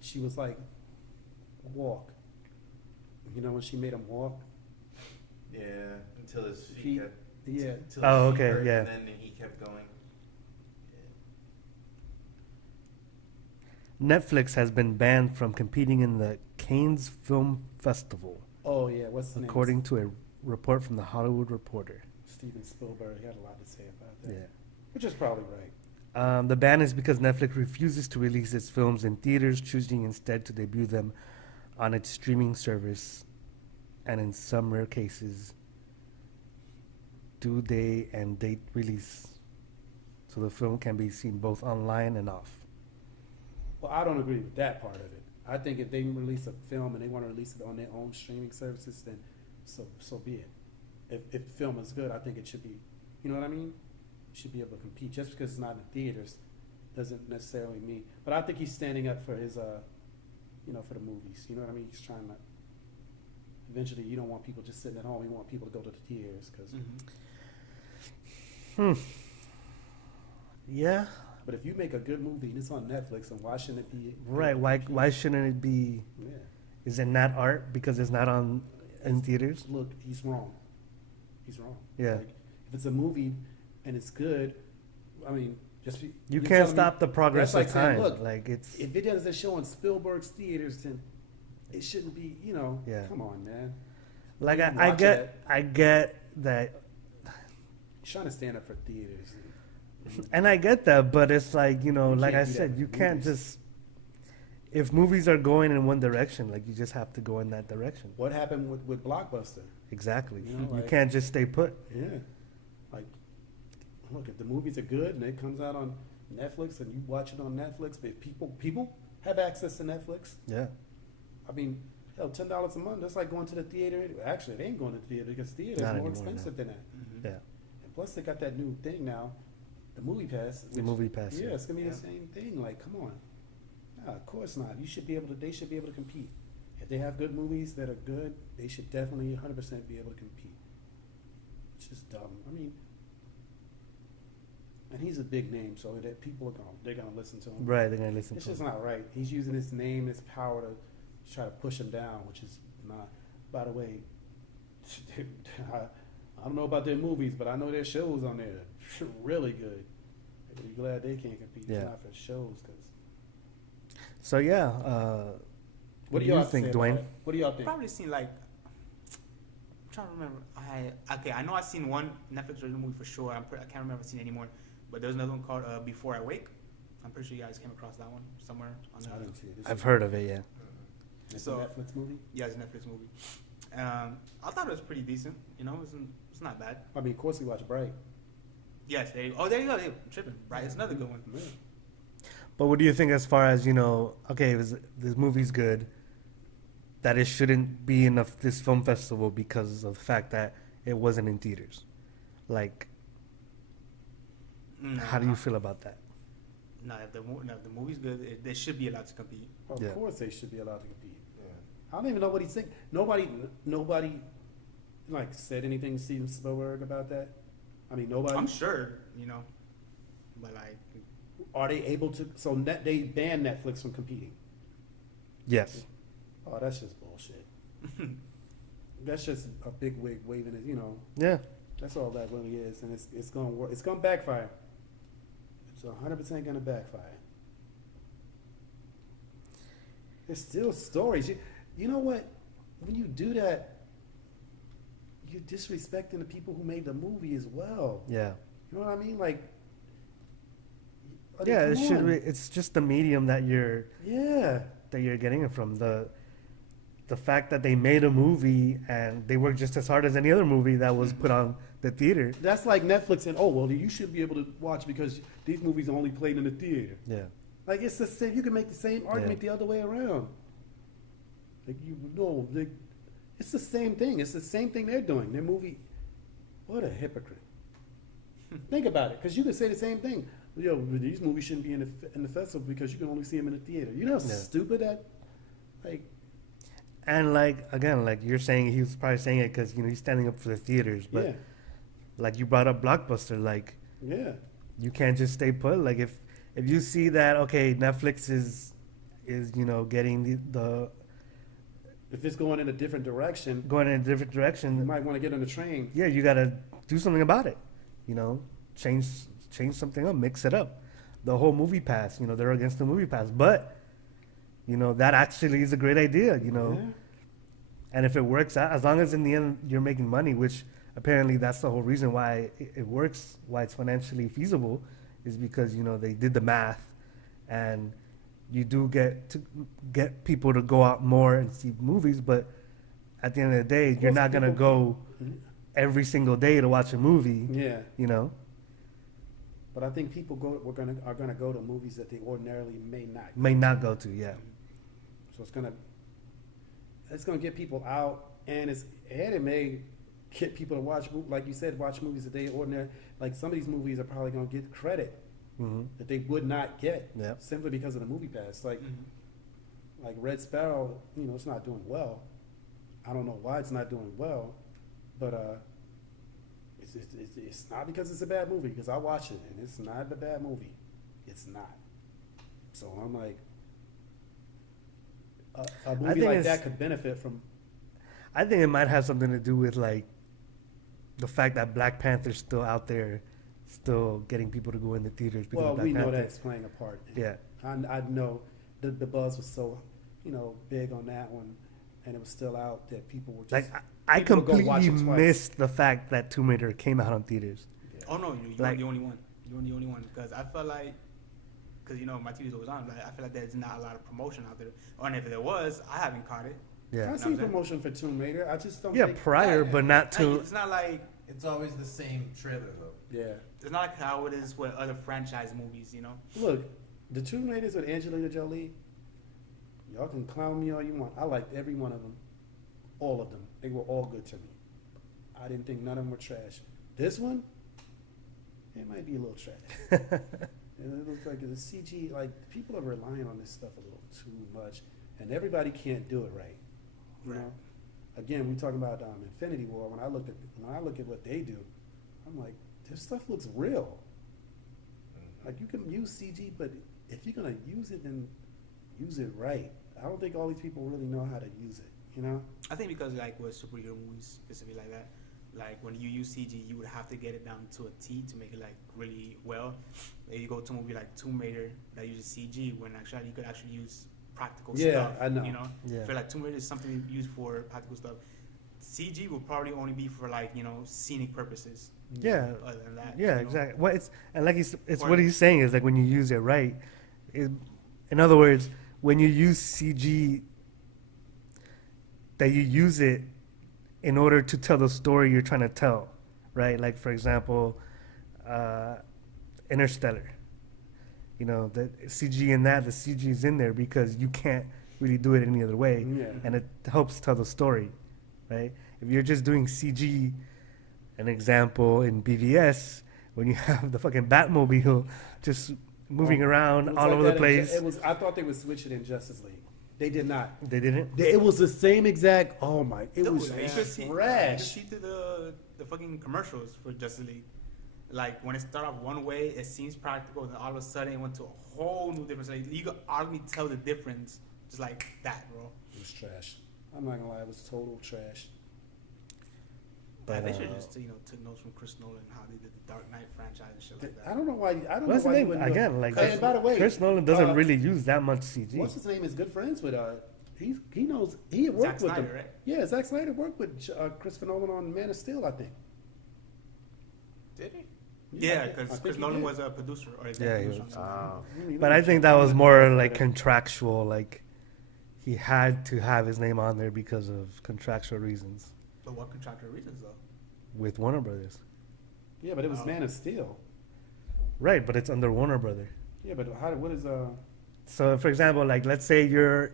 she was like walk. You know when she made him walk. Yeah, until his feet Feet, got. yeah. Until Oh, his feet okay, hurt, yeah. And then he kept going. Netflix has been banned from competing in the Cannes Film Festival, Oh yeah, what's his name? according to a report from the Hollywood Reporter. Steven Spielberg. He had a lot to say about that. Yeah. Which is probably right. The ban is because Netflix refuses to release its films in theaters, choosing instead to debut them on its streaming service, and in some rare cases, due day and date release, so the film can be seen both online and off. Well, I don't agree with that part of it. I think if they release a film and they want to release it on their own streaming services, then so be it. If the film is good, I think it should be. You know what I mean? It should be able to compete. Just because it's not in theaters doesn't necessarily mean. But I think he's standing up for his, for the movies. You know what I mean? He's trying to. Eventually, you don't want people just sitting at home. You want people to go to the theaters because. Yeah, But if you make a good movie and it's on Netflix, and why shouldn't it be? right. Why shouldn't it be? Yeah. Is it not art because it's not on in theaters? Look, he's wrong. He's wrong. Yeah. Like, if it's a movie and it's good, I mean, just You you're can't telling me- stop the progress that's like of saying, time. look, Like it's if it doesn't show in Spielberg's theaters, then it shouldn't be. Yeah. Come on, man. like you I watch get it. I get that, He's trying to stand up for theaters. and I get that, but it's like like can't I do that said, with you can't movies. just. If movies are going in one direction, like you just have to go in that direction. What happened with Blockbuster? Exactly. You know, You like- can't just stay put. Yeah. Like, look, if the movies are good and it comes out on Netflix and you watch it on Netflix, but people have access to Netflix. Yeah. I mean, hell, $10 a month. That's like going to the theater. Actually, they ain't going to the theater because theater is Not more anymore, expensive than that. Yeah. And plus, they got that new thing now, the Movie Pass. The Movie Pass, Yeah, yeah. it's gonna be Yeah. the same thing. Like, come on. No, of course not. You should be able to. They should be able to compete. If they have good movies that are good, they should definitely 100% be able to compete. It's just dumb. I mean, and he's a big name, so that people they're gonna listen to him. Right. They're gonna listen It's to. just It. not right. He's using his name, his power to try to push him down, which is not. By the way, I don't know about their movies, but I know their shows on there are really good. I'm glad they can't compete. Yeah. It's not for shows, because. So yeah. What do you y'all think, say Dwayne? about it? What do y'all think? Probably seen like. I'm trying to remember. I know I've seen one Netflix original movie for sure. I can't remember if I've seen any more. But there's another one called Before I Wake. I'm pretty sure you guys came across that one somewhere on I the. didn't see it. I've heard of it. Yeah. It's So- a Netflix movie. Yeah, it's a Netflix movie. I thought it was pretty decent. It's not bad. I mean, of course, we watch Bright. Yes, there you go. I'm tripping. Right, it's another good one. Yeah. But what do you think as far as okay, this movie's good, that it shouldn't be in this film festival because of the fact that it wasn't in theaters? Like, how do you feel about that? No, if the movie's good, they should be allowed to compete. Of Yeah. course, they should be allowed to compete. Yeah. I don't even know what he's saying. Nobody, like said anything to Steven Spielberg about that. I mean, nobody. I'm sure, you know, but like, Are they able to? So they banned Netflix from competing. Yes. Oh, that's just bullshit. That's just a big wig waving it. You know. Yeah. That's all that really is, and it's gonna work. It's gonna backfire. It's 100% gonna backfire. There's still stories. You know what? When you do that, you're disrespecting the people who made the movie as well. Yeah. You know what I mean? Like, Yeah, it come should on. be. It's just the medium that you're Yeah. getting it from. The fact that they made a movie and they worked just as hard as any other movie that was put on the theater. That's like Netflix and, oh, well, you should be able to watch because these movies are only played in the theater. Yeah. Like, it's the same. You can make the same argument the other way around. Like, it's the same thing. It's the same thing they're doing. Their movie, what a hypocrite. Think about it, because you could say the same thing. Yo, these movies shouldn't be in the festival because you can only see them in the theater. You know how stupid that, like. And like again, like you're saying, he was probably saying it because he's standing up for the theaters. But like you brought up Blockbuster, like you can't just stay put. Like if you see that Netflix is getting the if it's going in a different direction, you might want to get on the train. Yeah, you got to do something about it. Change something up, mix it up. The whole movie pass, they're against the movie pass, but that actually is a great idea, And if it works out, as long as in the end you're making money, which apparently that's the whole reason why it works, why it's financially feasible, is because they did the math, and you do get people to go out more and see movies, but at the end of the day, you're not gonna go every single day to watch a movie. Yeah. But I think people are gonna go to movies that they ordinarily may not go to. Yeah. So it's gonna get people out, and it may get people to watch, like you said, watch movies that they ordinarily, like some of these movies are probably gonna get credit that they would not get simply because of the movie pass. Like Red Sparrow, it's not doing well. I don't know why it's not doing well, but it's not because it's a bad movie, because I watched it and it's not a bad movie. It's not. So I'm like, a movie like that could benefit from. I think it might have something to do with like the fact that Black Panther's still out there, still getting people to go in the theaters. Well, we know that's playing a part. Yeah, I know the buzz was so big on that one, and it was still out that people were just like. I completely missed the fact that Tomb Raider came out on theaters. Yeah. Oh no, you're the only one. You're the only one, because I felt like, because my TV's always on. Like, I feel like there's not a lot of promotion out there, or if there was, I haven't caught it. Yeah, I see promotion for Tomb Raider. I just don't. Yeah, prior, but not to. It's not like it's always the same trailer though. Yeah, it's not like how it is with other franchise movies. Look, the Tomb Raiders with Angelina Jolie. Y'all can clown me all you want. I liked every one of them, all of them. They were all good to me. I didn't think none of them were trash. This one, it might be a little trash. It looks like the CG, like people are relying on this stuff a little too much, and everybody can't do it right. You know, again, we talking about Infinity War. When I look at what they do, I'm like, this stuff looks real. Like you can use CG, but if you're gonna use it, then use it right. I don't think all these people really know how to use it. I think because like with superhero movies specifically like that, like when you use CG, you would have to get it down to a T to make it like really well. If you go to a movie like Tomb Raider that uses CG, when actually you could actually use practical stuff. Yeah, I know. I feel like Tomb Raider is something used for practical stuff. CG will probably only be for like scenic purposes. Yeah. Other than that. Yeah, exactly. Well, it's what he's saying is like when you use it right. In other words, when you use CG, that you use it in order to tell the story you're trying to tell, right? Like for example, Interstellar. The CG in that, the CG is in there because you can't really do it any other way, and it helps tell the story, right? If you're just doing CG, an example in BVS, when you have the fucking Batmobile just moving around all over the place. I thought they would switch it in Justice League. They did not. They didn't. It was the same exact. Oh my! It Dude, was like, you could see trash. through the fucking commercials for Justice League. Like when it started off one way, it seems practical, and then all of a sudden it went to a whole new difference. Like you could audibly tell the difference, just like that, bro. It was trash. I'm not gonna lie, it was total trash. But But, they should just took notes from Chris Nolan how they did the Dark Knight franchise and shit like that. I don't know why. I don't What's know the why. name again? Like, And by the way, Chris Nolan doesn't really use that much CG. What's his name? Is good friends with he knows he worked with Snyder, them. right? Yeah, Zack Snyder worked with Christopher Nolan on Man of Steel, I think. Did he? Yeah, I because think Chris he Nolan did. was a producer or Yeah, he producer was. on something. But I think that was more like contractual. Like he had to have his name on there because of contractual reasons But what contractual reasons though? with Warner Brothers. Yeah, but it was Man of Steel. Right, but it's under Warner Brothers. Yeah, but what is So, for example, like let's say you're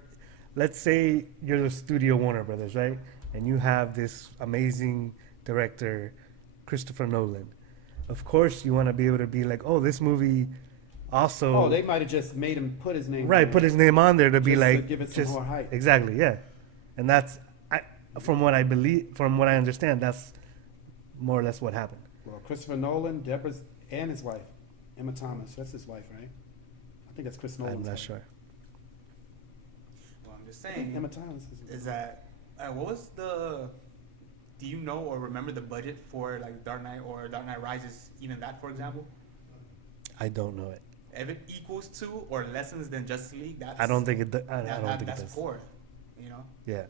the studio Warner Brothers, right? And you have this amazing director, Christopher Nolan. Of course, you want to be able to be like, oh, this movie also. Oh, they might have just made him put his name. Right, put his name on there to be Just to like give it some more hype. Exactly, yeah, and that's from what I understand, that's more or less what happened. Well, Christopher Nolan, Deborah's, and his wife, Emma Thomas. That's his wife, right? I think that's Chris Nolan's I'm not wife. sure. Well, I'm just I think saying. Emma Thomas Is that what was the? Do you know or remember the budget for like Dark Knight or Dark Knight Rises? Even that, for example, I don't know it. if it equals to or lessens than Justice League, that's I don't think it. I don't think it that's does. poor, you know. Yeah,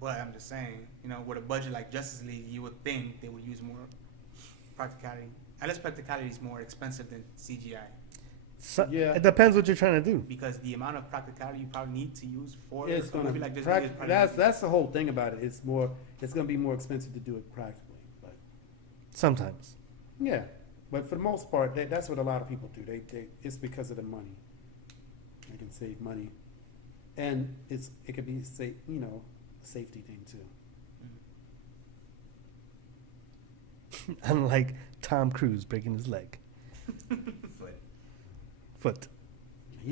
But I'm just saying, with a budget like Justice League, you would think they would use more practicality. Unless practicality is more expensive than CGI, so, Yeah. it depends what you're trying to do. because the amount of practicality you probably need to use for It's a gonna movie like Justice League is probably that's the whole thing about it. It's gonna be more expensive to do it practically. But Sometimes. yeah, but for the most part, that's what a lot of people do. It's because of the money. They can save money, and it could be a safety thing too. Unlike Tom Cruise breaking his leg, foot.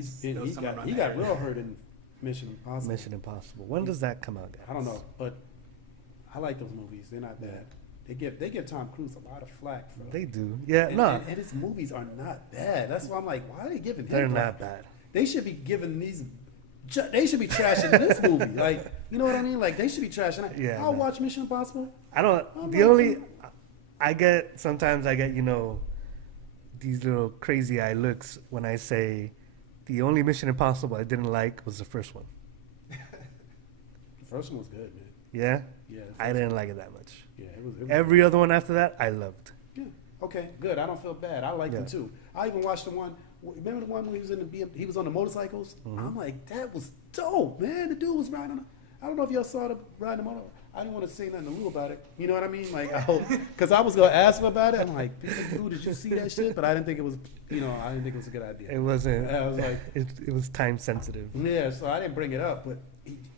Still somewhere around He that got area. real hurt in Mission Impossible. Mission Impossible. When does that come out, guys? I don't know, but I like those movies. They're not bad. They give Tom Cruise a lot of flack for They do. Yeah, and, no, and his movies are not bad. That's why I'm like, why are they giving him they're flack? not bad. They should be giving these. They should be trashing this movie. Like, you know what I mean? Like, they should be trashing it. Yeah, I'll no. watch Mission Impossible. I don't. I'm The like, only sometimes I get these little crazy eye looks when I say the only Mission Impossible I didn't like was the first one. The first one was good, man. Yeah, Yeah, I didn't like it that much. Yeah, it was. Every other one after that, I loved. Yeah. Okay, good. I don't feel bad. I liked Yeah. them too. I even watched the one. Remember the one where he was in he was on the motorcycles? Mhm. I'm like, that was dope, man. The dude was riding. I don't know if y'all saw the riding the motor. I didn't want to say nothing to Lou about it. You know what I mean? Like, because I was gonna ask him about it. I'm like, Lou, did you see that shit? But I didn't think it was. I didn't think it was a good idea. It wasn't. I was like, it was time sensitive. yeah. So I didn't bring it up. But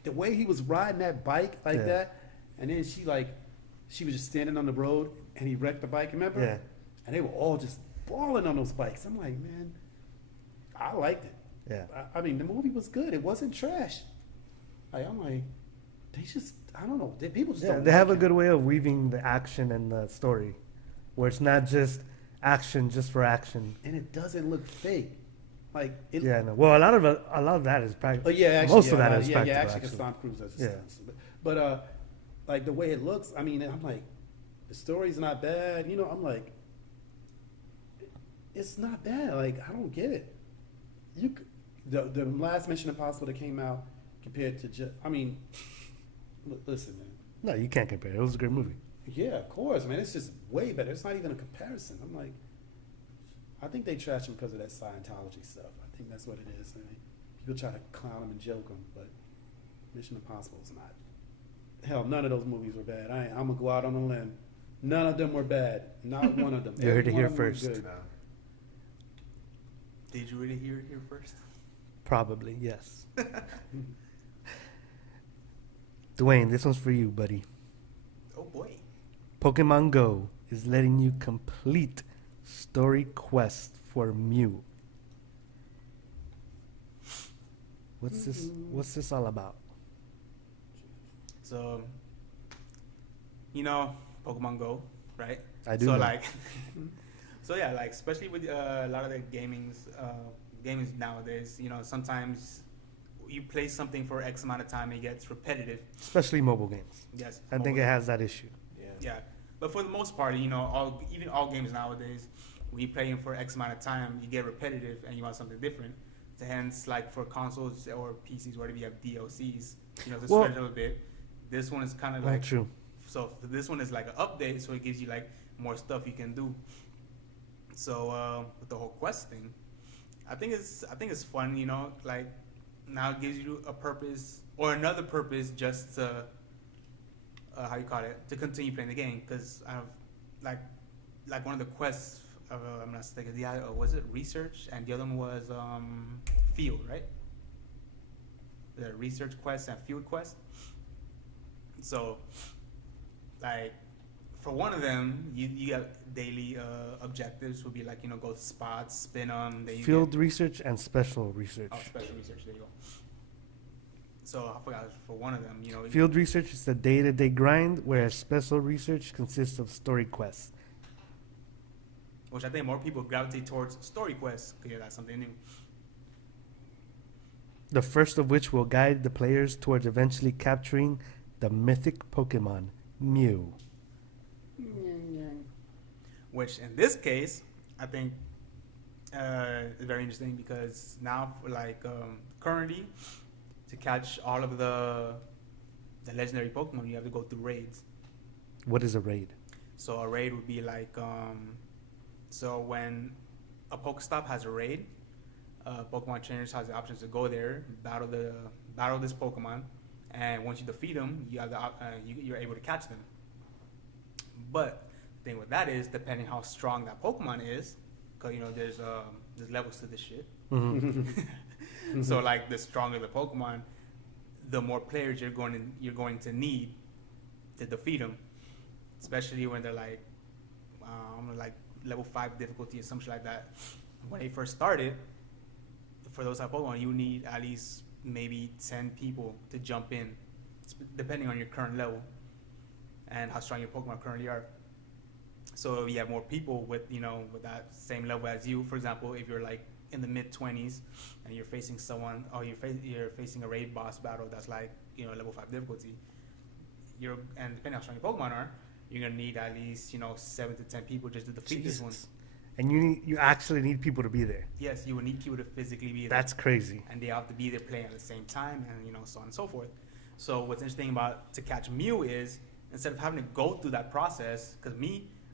the way he was riding that bike like Yeah. that, and then she was just standing on the road, and he wrecked the bike. Remember? Yeah. And they were all just balling on those bikes. I'm like, man, I liked it. Yeah. I mean, the movie was good. It wasn't trash. I'm like, I don't know. People just Yeah, don't they have a like good way of weaving the action and the story, where it's not just action just for action. it. And it doesn't look fake. Like, it, Yeah, no. Well, a lot of that is practical. Oh, yeah, actually, most yeah, of that is yeah, practical. actually, because Tom Cruise does the Yeah. stunts. But like the way it looks, I mean, I'm like, the story's not bad. I'm like, it's not bad. Like, I don't get it. The last Mission Impossible that came out compared to listen, man. No, you can't compare. It was a great movie. Yeah, of course, man. It's just way better. It's not even a comparison. I'm like, I think they trash him because of that Scientology stuff. I think that's what it is. I mean, people try to clown him and joke him, but Mission Impossible is not. Hell, none of those movies were bad. I'm gonna go out on a limb. None of them were bad. Not one of them. You heard it Every here one of them was first. good. Did you really hear it here first? Probably, yes. Dwayne, this one's for you, buddy. Oh boy. Pokemon Go is letting you complete story quests for Mew. What's this? What's this all about? So, Pokemon Go, right? I do So know. like, so yeah, like especially with a lot of the gamings nowadays, sometimes you play something for X amount of time, it gets repetitive. Especially mobile games. Yes, I think it has that issue. Yeah, but for the most part, all games nowadays, when you play them for X amount of time, you get repetitive and you want something different. So hence, like for consoles or PCs, where you have DLCs, to stretch a little bit. This one is kind of like true. So this one is like an update, so it gives you like more stuff you can do. So with the whole quest thing, I think it's fun. Like now it gives you a purpose or another purpose just to to continue playing the game, because I have like one of the quests. I'm not mistaken. Was it research, and the other one was field, right? The research quest and field quest. So, like, for one of them, you have daily objectives. Would be like go to spots, spin them. Field research and special research. Oh, special research. There you go. So I forgot for one of them. Field research is the day-to-day grind, whereas special research consists of story quests. Which I think more people gravitate towards story quests because that's something new. The first of which will guide the players towards eventually capturing the mythic Pokemon, Mew. Which in this case, I think is very interesting because now, currently, to catch all of the legendary Pokemon, you have to go through raids. What is a raid? So a raid would be like, so when a Pokestop has a raid, Pokemon trainers has the options to go there, battle this Pokemon, and once you defeat them, you have you're able to catch them. But the thing with that is, depending how strong that Pokemon is, because there's levels to this shit. Mm-hmm. So like the stronger the Pokemon, the more players you're going to need to defeat them, especially when they're like level 5 difficulty or something like that. When they first started, for those type of Pokemon, you need at least maybe 10 people to jump in, depending on your current level and how strong your Pokemon currently are. So if you have more people with that same level as you, for example, if you're like in the mid-20s and you're facing someone, or you're facing a raid boss battle that's like level 5 difficulty, and depending on how strong your Pokemon are, you're gonna need at least 7 to 10 people just to defeat this one. And you actually need people to be there. Yes, you will need people to physically be there. That's crazy. And they have to be there playing at the same time, and so on and so forth. So what's interesting about to catch Mew is, instead of having to go through that process, because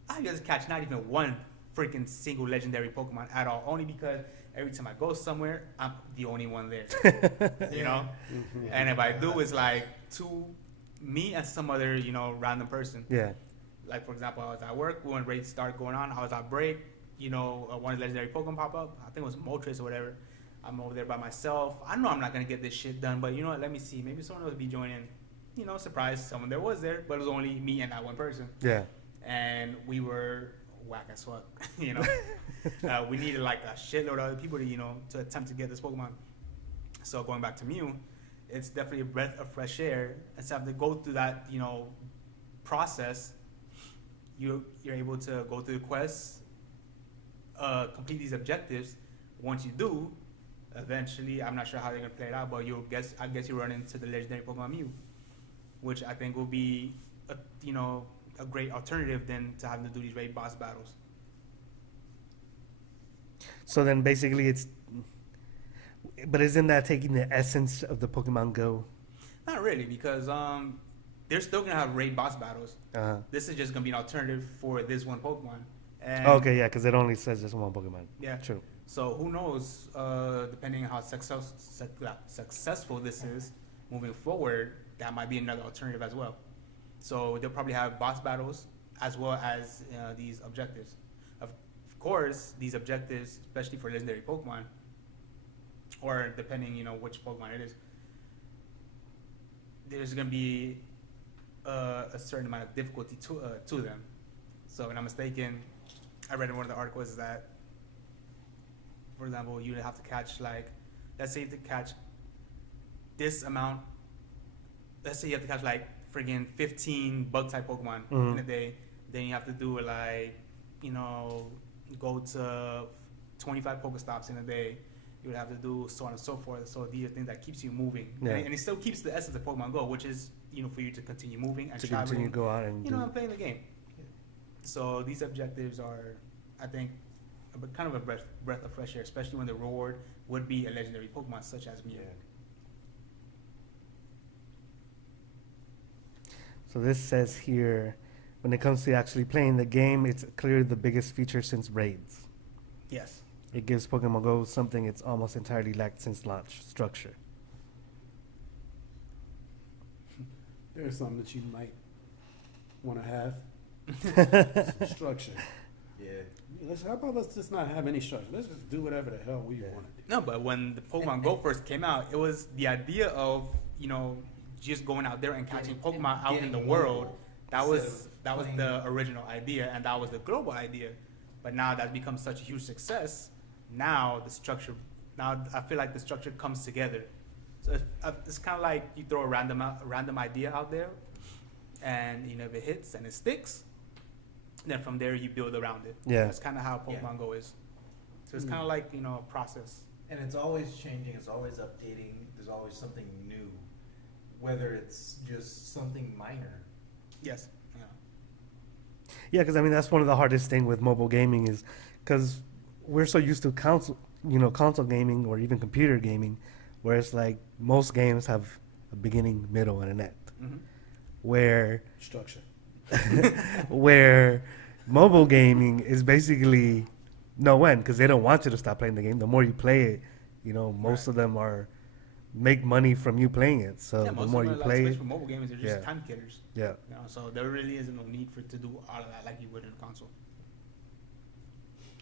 I just catch not even one freaking single legendary Pokemon at all, only because every time I go somewhere, I'm the only one there. Mm-hmm. And if I do, it's like me and some other random person. Yeah. Like for example, I was at work when raids started going on. I was at break. One legendary Pokemon pop up. I think it was Moltres or whatever. I'm over there by myself. I know I'm not gonna get this shit done, but what? Let me see. Maybe someone else will be joining. Surprise, someone there was there, but it was only me and that one person. Yeah. And we were whack as fuck. We needed like a shitload of other people to attempt to get this Pokemon. So going back to Mew, it's definitely a breath of fresh air. Instead of to go through that process, you're able to go through the quests, complete these objectives. Once you do, eventually, I'm not sure how they're gonna play it out, but I guess you run into the legendary Pokemon Mew, which I think will be a great alternative than to having to do these raid boss battles. So then basically but isn't that taking the essence of the Pokemon Go? Not really, because they're still gonna have raid boss battles. Uh-huh. This is just gonna be an alternative for this one Pokemon. And okay, yeah, because it only says just one Pokemon. Yeah, true. So who knows? Depending on how successful this is moving forward, that might be another alternative as well. So they'll probably have boss battles as well as these objectives. Of course, these objectives, especially for legendary Pokemon, or depending which Pokemon it is, there's gonna be a certain amount of difficulty to them. So, if I'm not mistaken, I read in one of the articles that, for example, you have to catch let's say to catch this amount. Let's say you have to catch like friggin' 15 bug type Pokemon Mhm. in a day. Then you have to do like, you know, go to 25 Pokestops in a day. You would have to do so on and so forth. So these are things that keeps you moving, Yeah. and it still keeps the essence of Pokemon Go, which is, you know, for you to continue moving and To traveling. continue to go out and You know, do. I'm playing the game. So these objectives are, I think, kind of a breath of fresh air, especially when the reward would be a legendary Pokemon such as Mew. So this says here, when it comes to actually playing the game, it's clearly the biggest feature since raids. Yes. It gives Pokemon Go something it's almost entirely lacked since launch: structure. There's something that you might want to have. Some structure. Yeah. How about let's just not have any structure? Let's just do whatever the hell we want to do. No, but when the Pokemon Go first came out, it was the idea of, you know, just going out there and catching Pokemon out in the world. That was the original idea, and that was the global idea. But now that's become such a huge success. Now the structure, now I feel like the structure comes together. So it's kind of like you throw a random idea out there, and you know, if it hits and it sticks, then from there you build around it. Yeah. That's kind of how Pokemon Go is. So it's kind of like, you know, a process. And it's always changing, it's always updating, there's always something new, whether it's just something minor. Yes. Yeah. Yeah, because I mean that's one of the hardest thing with mobile gaming is because we're so used to console gaming or even computer gaming, where it's like most games have a beginning, middle, and an end. Mm-hmm. Where Structure. where mobile gaming is basically no end because they don't want you to stop playing the game. The more you play it, you know, most of them make money from you playing it. So Yeah, the most more of you them, play especially it, for mobile games, they're just Yeah. time killers. yeah. You know, so there really isn't no need to do all of that like you would in a console.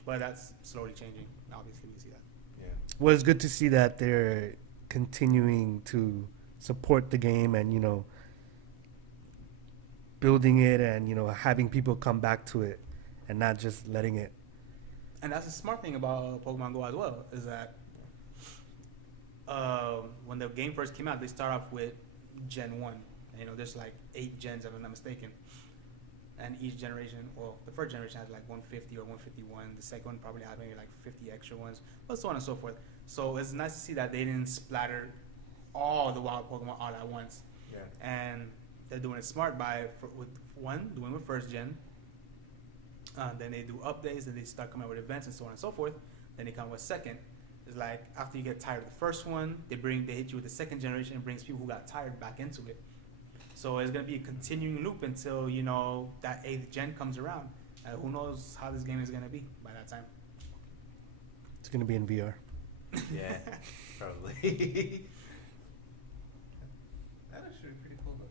But that's slowly changing. Obviously, we see that. Yeah. Well, it's good to see that they're continuing to support the game and, you know, building it and, you know, having people come back to it and not just letting it. And that's the smart thing about Pokemon Go as well, is that when the game first came out, they start off with Gen 1. And, you know, there's like 8 gens, if I'm not mistaken. And each generation, well, the first generation has like 150 or 151. The second one probably had maybe like 50 extra ones, but so on and so forth. So it's nice to see that they didn't splatter all the wild Pokemon all at once. Yeah. And they're doing it smart doing with first gen. Then they do updates, and they start coming out with events and so on and so forth. Then they come with second. It's like after you get tired of the first one, they hit you with the second generation and brings people who got tired back into it. So it's gonna be a continuing loop until, you know, that 8th gen comes around. Who knows how this game is gonna be by that time? It's going to be in VR. Yeah, probably. That actually be pretty cool though.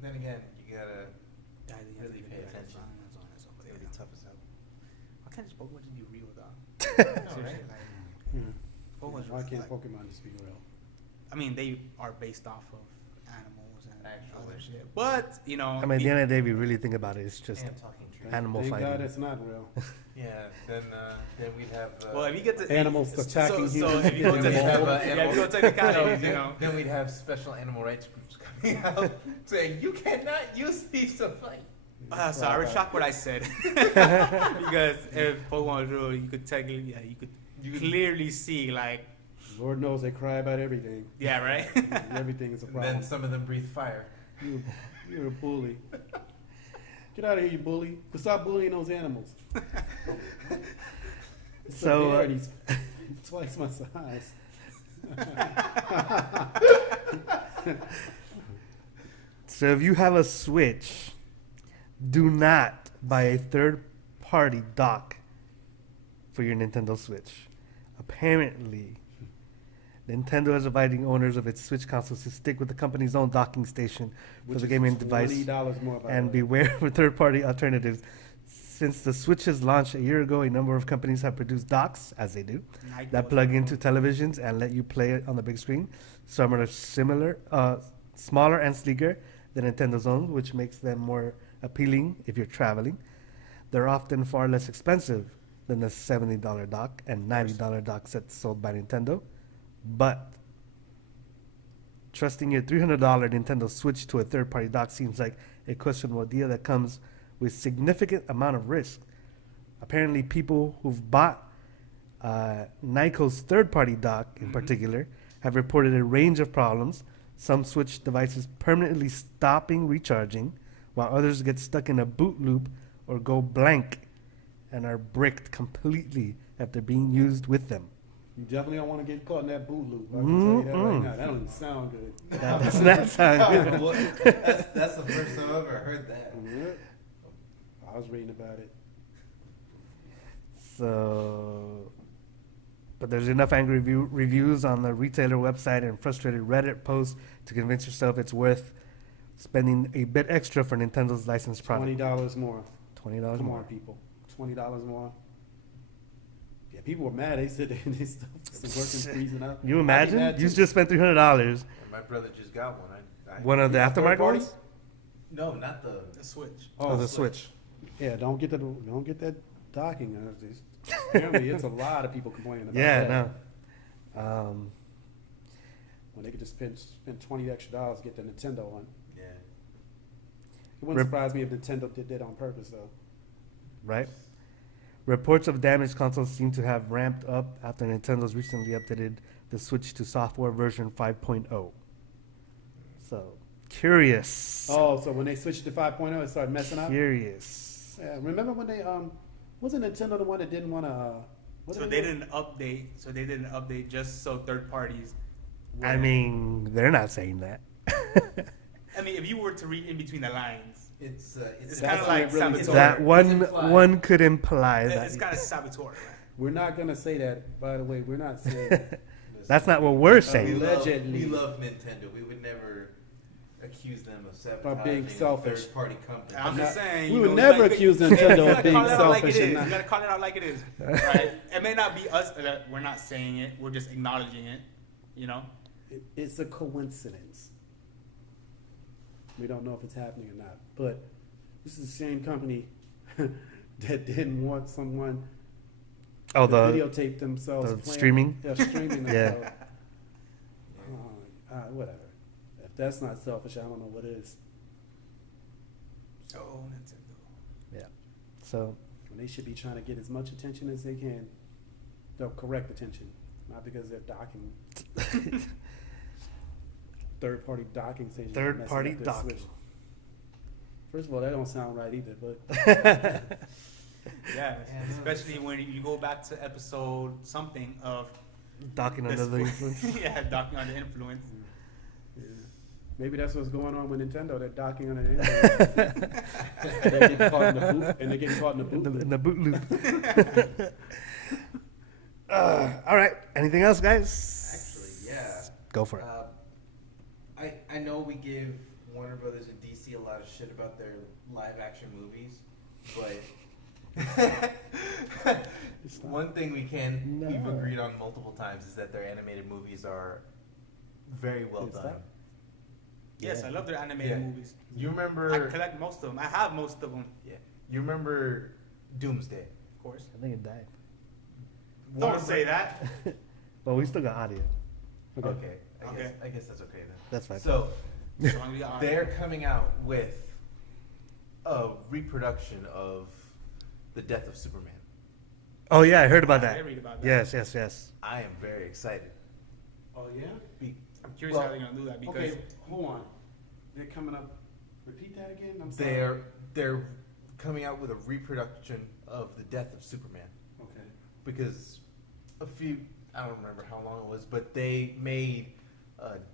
Then again, you gotta really pay attention. It's gonna be tough as hell. Why can't just Pokemon just be real, dog? know, Seriously, right? like, Pokemon's Why just can't like- Pokemon just be real? I mean, they are based off of animals and Actually. other shit. But, you know, I mean, at the end of the day, if you really think about it, it's just And talking trees. animal Thank fighting. God it's not real. Yeah, then we'd have. well, if you get to Animals attacking so humans. if you go to Then we'd have, if you go technicalities, you know. Then we'd have special animal rights groups coming out saying you cannot use these to fight. So I retract what I said because if Pokemon was real, you could technically, you could clearly see, like, Lord knows they cry about everything. yeah, right. Everything is a And problem. then some of them breathe fire. You're a bully. Get out of here, you bully. Stop bullying those animals. So, Bear, and he's twice my size. So if you have a Switch, do not buy a third-party dock for your Nintendo Switch. Apparently, Nintendo is inviting owners of its Switch consoles to stick with the company's own docking station for Which the is gaming device $20 more. By and the way. beware of third-party alternatives. Since the Switch's launch a year ago, a number of companies have produced docks, as they do, that plug into televisions and let you play it on the big screen. Some are smaller and sleeker than Nintendo's own, which makes them more appealing if you're traveling. They're often far less expensive than the $70 dock and $90 dock sets sold by Nintendo. But trusting your $300 Nintendo Switch to a third-party dock seems like a questionable deal that comes with significant amount of risk. Apparently, people who've bought Nyko's third-party dock, in particular, have reported a range of problems. Some Switch devices permanently stopping recharging, while others get stuck in a boot loop or go blank and are bricked completely after being used with them. You definitely don't want to get caught in that boot loop. I can tell you that right now. That doesn't sound good. That does not sound good. Well, that's the first time I've ever heard that. I was reading about it. So, but there's enough angry reviews on the retailer website and frustrated Reddit posts to convince yourself it's worth spending a bit extra for Nintendo's licensed product. $20 more. $20 Come more. on, people. $20 more. Yeah, people were mad. They said they stuff was working, freezing up. You I'd be imagine? mad You too. just spent $300. And my brother just got one. One of the Third aftermarket party? ones? No, not the. The Switch. Oh, the Switch. Yeah, don't get that docking. Apparently, it's a lot of people complaining about Yeah, that. no. When they could just spend $20 extra to get the Nintendo one. Yeah. It wouldn't surprise me if Nintendo did that on purpose, though. Right? Reports of damaged consoles seem to have ramped up after Nintendo's recently updated the Switch to software version 5.0. So, curious. Oh, so when they switched to 5.0, it started messing up? Curious. Yeah, remember when they, wasn't Nintendo the one that didn't want to, So they didn't update just so third parties. I mean, they're not saying that. I mean, if you were to read in between the lines, It's kind of like really saboteur. That implied. one could imply that. It's kind of saboteur. Right? We're not going to say that, by the way. We're not saying That's not what we're We saying. love, Allegedly. we love Nintendo. We would never accuse them of sabotaging being selfish. third-party company. I'm not- just saying. we you would know, never like, accuse you Nintendo gotta of being call it out like selfish it and is. not- You gotta call it out like it is, right? It may not be us that we're not saying it. We're just acknowledging it. You know. it's a coincidence. We don't know if it's happening or not. But this is the same company that didn't want someone Oh, to the videotape themselves the playing. streaming? Yeah, streaming Yeah. themselves. Whatever. If that's not selfish, I don't know what is. Oh, Nintendo. so When they should be trying to get as much attention as they can. The correct attention. Not because they're docking. Third-party docking stations. are messing third-party up their docking. Switch. First of all, that don't sound right either, but Yeah, especially when you go back to episode something of Docking this- under the influence. yeah, docking under influence. yeah. Maybe that's what's going on with Nintendo. They're docking on the internet. They're getting caught in the boot, and they're getting caught in the boot. In the boot loop. All right. Anything else, guys? Actually, yeah. Go for it. I know we give Warner Brothers and DC a lot of shit about their live-action movies, but one thing we've agreed on multiple times is that their animated movies are very well Good done. stuff. Yes, I love their animated Yeah. movies. You I remember? collect most of them. I have most of them, Yeah. You remember Doomsday? of course. I think it died. Don't say that. Well, we still got audio. Okay. Okay. I guess that's okay then. That's fine. So So long as we got they're coming out with a reproduction of the death of Superman. Oh yeah, I heard about I that. read about that. Yes. I am very excited. Oh yeah. I'm curious how they're gonna do that because Okay, hold on. They're coming up. Repeat that again. I'm sorry. They're coming out with a reproduction of the death of Superman Okay. because I don't remember how long it was, but they made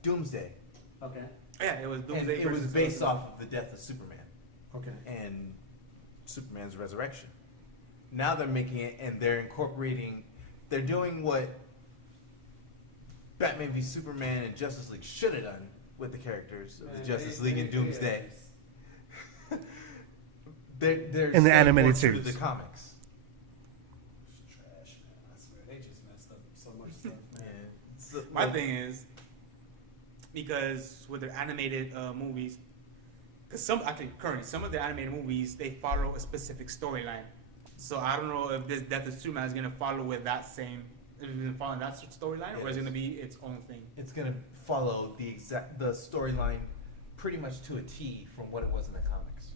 Doomsday, Okay. yeah, it was and Doomsday it was versus based Superman. off of the death of Superman Okay. and Superman's resurrection. Now they're making it, and they're doing what Batman v Superman and Justice League should have done with the characters of the Justice League and Doomsday. They're In the staying animated more true to series. the comics. It's trash, man. I swear they just messed up so much stuff, man. So, My thing is because with their animated movies, because some of their animated movies they follow a specific storyline. So I don't know if this Death of Superman is gonna follow with that same Is it gonna follow that storyline, or is it gonna be its own thing? It's gonna follow the storyline pretty much to a T from what it was in the comics.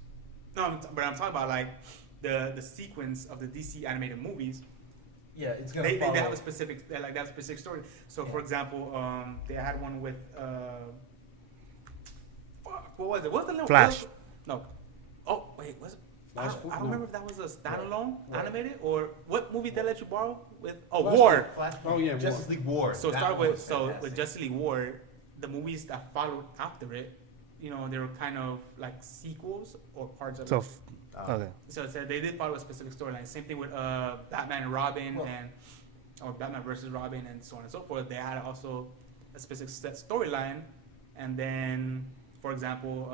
No, but I'm talking about like the sequence of the DC animated movies. Yeah, it's gonna They follow. have a specific story. So for example, they had one with what was it? What's the name? Flash. No. Oh wait, was it? I Flash? don't No. remember if that was a standalone What? animated or what movie they let you borrow with. Oh, Flash- War. Oh, yeah, Justice War. League War. So That start one with was with fantastic. Justice League War, the movies that followed after it, you know, they were kind of like sequels or parts of So, it. okay. So they did follow a specific storyline. Same thing with Batman and Robin or Batman versus Robin and so on and so forth. They had also a specific set storyline, and then, for example,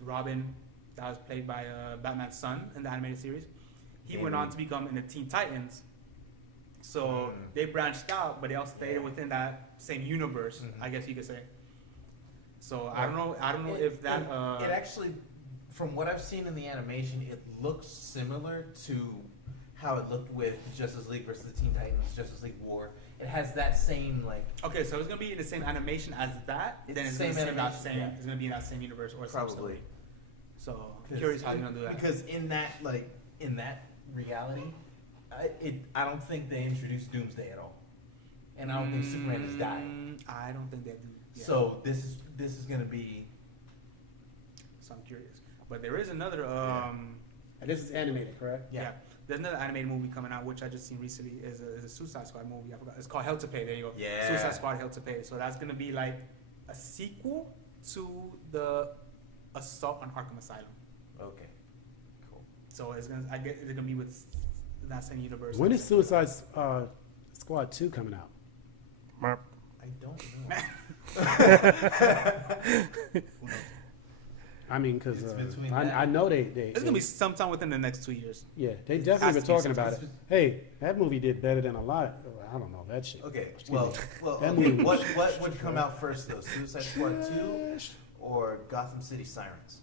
Robin, that was played by Batman's son in the animated series, he went on to become in the Teen Titans. So they branched out, but they all stayed within that same universe, I guess you could say. So I don't know if that. It actually, from what I've seen in the animation, it looks similar to how it looked with Justice League versus the Teen Titans, Justice League War. It has that same like. Okay, so it's gonna be in the same animation as that. It's Then it's the gonna same be that animation, same. yeah. It's gonna be in that same universe or some Probably. story. So I'm curious how you're gonna do that. Because in that reality, I don't think they introduced Doomsday at all, and I don't think Superman has died. I don't think they do. Yeah. So this is gonna be. So I'm curious, but there is another. And this is animated, correct? Yeah. There's another animated movie coming out, which I just seen recently. Is a Suicide Squad movie. I forgot. It's called Hell to Pay. There you go. Yeah. Suicide Squad Hell to Pay. So that's gonna be like a sequel to the Assault on Arkham Asylum. Okay. Cool. So it's gonna be with that same universe. When is Suicide Squad 2 coming out? Merp. I don't know. I mean, because It's between that- I know they It's gonna be sometime within the next 2 years. yeah, they has definitely been to be talking about it. sometime. Hey, that movie did better than a lot. I don't know that shit. Okay. Excuse Well, me. That okay. movie- What would come out first though? Suicide Squad 2 or Gotham City Sirens?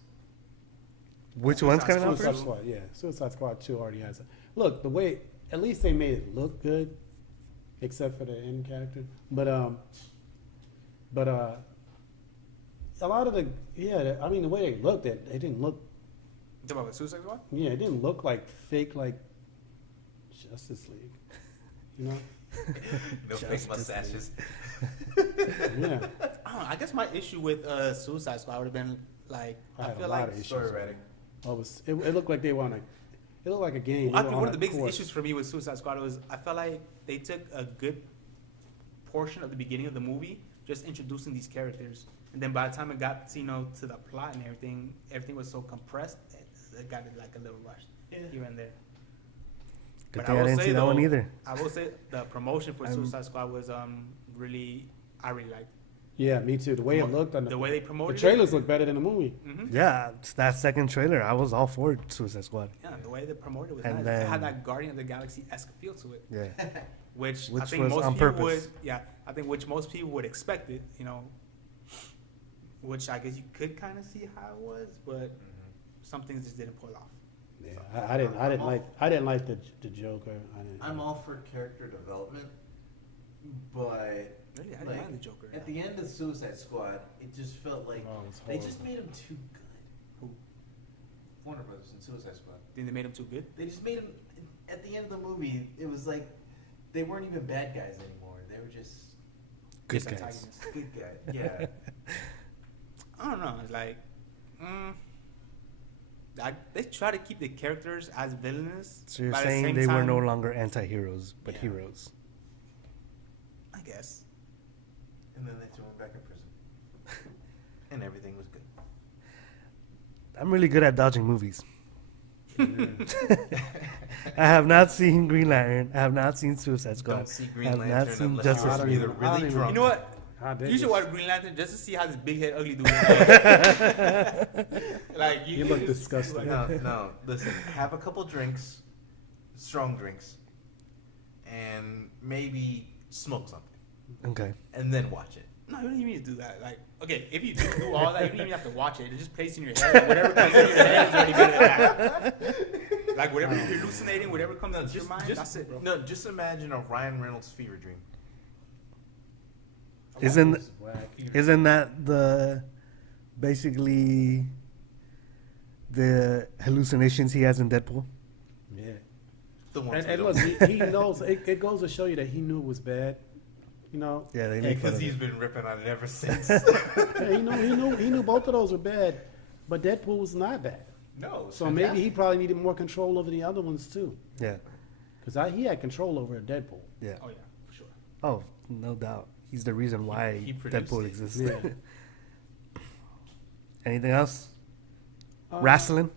Which one's coming out Suicide first? Squad, yeah, Suicide Squad 2 already has it. Look, the way at least they made it look good, except for the end character. But a lot of the I mean the way they looked, it didn't look. You talking about Suicide Squad? Yeah, it didn't look like fake like Justice League. You know? No fake Justice mustaches. Yeah. I don't know. I guess my issue with Suicide Squad would have been like I had feel a lot like of issues. Story writing. It looked like they were on a. It looked like a game. I They think were one on of the a biggest course. issues for me with Suicide Squad was I felt like they took a good portion of the beginning of the movie just introducing these characters, and then by the time it got to the plot and everything was so compressed. It got like a little rushed here and there. Good But thing I didn't see that one either. I will say the promotion for Suicide Squad was I really liked. Yeah, me too. The way it looked on The way they promoted the trailers look better than the movie. Yeah, it's that second trailer. I was all for Suicide Squad. Yeah, the way they promoted it was And nice. then- It had that Guardian of the Galaxy-esque feel to it, Yeah. which I Which think was most on people purpose. which most people would expect it, which I guess you could kind of see how it was, but some things just didn't pull off. Yeah, I didn't like the Joker. I'm all for character development, but Really, I didn't like, mind the Joker. at the end of Suicide Squad, it just felt like Oh, it's they horrible. just made him too good. Who? Warner Brothers and Suicide Squad. Think they made him too good? They just made him. At the end of the movie, it was like they weren't even bad guys anymore. They were just Good Just guys. antagonists. good guys. Yeah. I don't know. It's like, they try to keep the characters as villainous. So you're but at the saying same they were time, no longer anti-heroes, but Yeah. heroes. I guess. And then they threw him back in prison, and everything was good. I'm really good at dodging movies. I have not seen Green Lantern. I have not seen Suicide Squad. Don't see Green I have not Lantern seen unless Justice I don't League. you're even- either I don't really even- drunk. You know what? How dare You should you? watch Green Lantern just to see how this big head ugly dude is. Like You look disgusting. No. Listen, have a couple drinks, strong drinks, and maybe smoke something, Okay. and then watch it. No, you don't even need to do that. Like, okay, if you do all that, you don't even have to watch it. It just plays in your head. Whatever plays in your head is already good at that. Like whatever you're hallucinating, whatever comes into your mind, that's it, bro. No, just imagine a Ryan Reynolds fever dream. Isn't It's whack. isn't that basically the hallucinations he has in Deadpool? Yeah. The ones And we look, don't- he knows. It goes to show you that he knew it was bad. You know. Yeah, they make fun because of he's it. been ripping on it ever since. Yeah, he knew both of those were bad, but Deadpool was not bad. No, So maybe he probably needed more control over the other ones too, Yeah, because he had control over Deadpool. yeah. Oh yeah, for sure. Oh, no doubt. He's the reason why He produced Deadpool it. exists. Yeah. Anything else? Uh, Wrestling?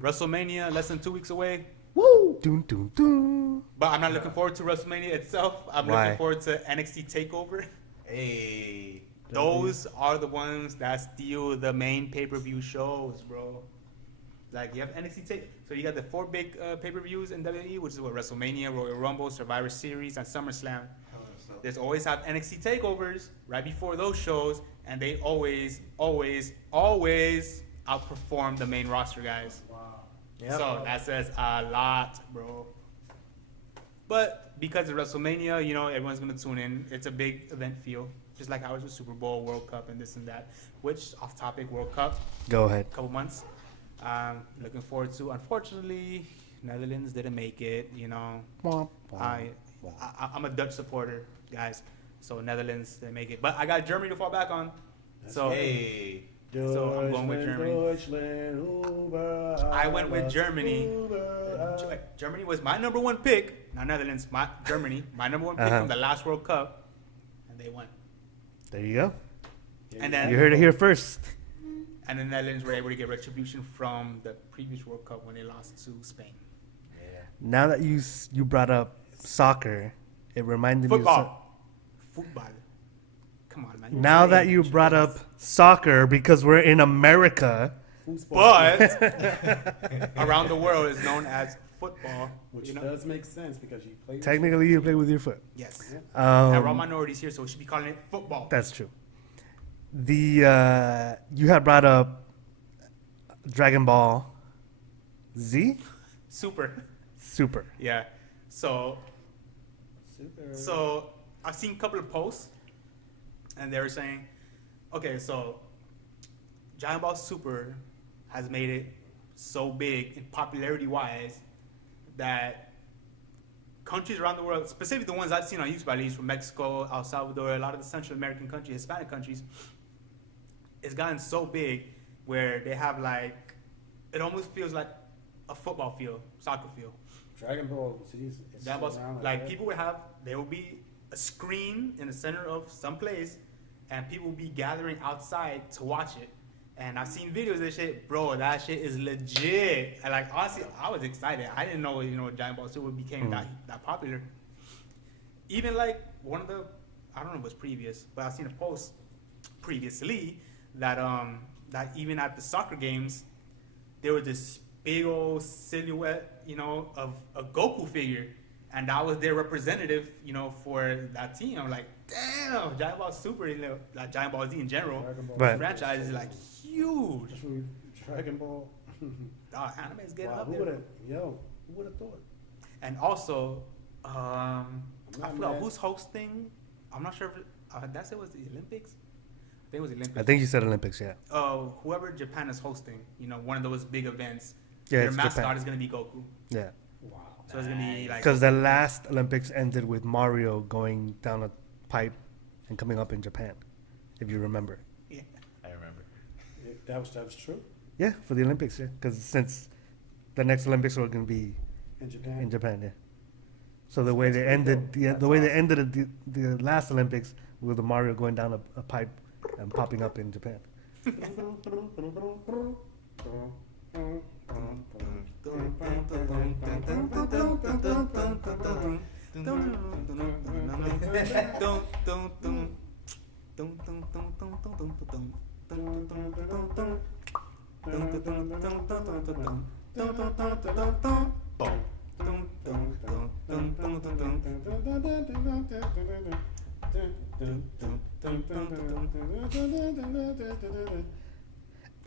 WrestleMania less than 2 weeks away. Woo! Doom, doom, doom. But I'm not looking forward to WrestleMania itself. I'm Why? looking forward to NXT Takeover. Hey, Those are the ones that steal the main pay-per-view shows, bro. Like you have NXT Take, so you got the 4 big pay-per-views in WWE, which is what WrestleMania, Royal Rumble, Survivor Series, and SummerSlam. There's always have NXT takeovers right before those shows, and they always outperform the main roster guys. Wow. So that says a lot, bro. But because of WrestleMania, you know, everyone's gonna tune in. It's a big event feel, just like how it's with Super Bowl, World Cup, and this and that. Which, off topic, World Cup, Go ahead. couple months. Looking forward to. Unfortunately, Netherlands didn't make it. You know, I'm a Dutch supporter, guys. So Netherlands didn't make it, but I got Germany to fall back on. So hey, So I'm going with Germany. Deutschland, Uber, I went with Germany. Uber. Germany was my number 1 pick. Not Netherlands, Germany, my number 1 pick Uh-huh. from the last World Cup, and they won. There you go. And then You heard it here first. And the Netherlands were able to get retribution from the previous World Cup when they lost to Spain. Now that you brought up soccer, it reminded me of Football. Come on, man. now that you brought up soccer, because we're in America, But around the world is known as football. Which You know? does make sense because you play. technically you play with your foot. Yes. And we're all Um, minorities here, so we should be calling it football. that's true. You had brought up Dragon Ball Z Super. Super. Yeah. So Super. I've seen a couple of posts, and they were saying, okay, so Dragon Ball Super has made it so big in popularity-wise that countries around the world, specifically the ones I've seen on YouTube, at least from Mexico, El Salvador, a lot of the Central American countries, Hispanic countries, it's gotten so big where they have like, it almost feels like a football field, soccer field. Dragon Ball Z. Dragon Ball, like people would have, there will be a screen in the center of some place, and people will be gathering outside to watch it. And I've seen videos of this shit, bro. That shit is legit. And like honestly, I was excited. I didn't know, Dragon Ball Super became that popular. Even like one of the, I don't know if it was previous, but I've seen a post previously that that even at the soccer games, there was this big old silhouette, of a Goku figure, and that was their representative, for that team. I'm like, damn, Dragon Ball Super, like Dragon Ball Z in general, Right. the franchise is like huge. Dragon Ball. Anime is getting Wow, up who there. would have thought? And also, I not forgot mad. who's hosting. I'm not sure if that's it was the Olympics. I think it was the Olympics. I think you said Olympics, yeah. Whoever Japan is hosting, one of those big events. Yeah, their it's mascot Japan. is gonna be Goku. Yeah. Wow. So it's gonna be like Because the last Olympics ended with Mario going down a pipe and coming up in Japan, if you remember. yeah. I remember. That was true Yeah, for the Olympics, yeah. Because since the next Olympics were going to be in Japan. in Japan, yeah. So the way That's they pretty ended, dope. the That's way they awesome. ended the last Olympics with the Mario going down a pipe and popping up in Japan.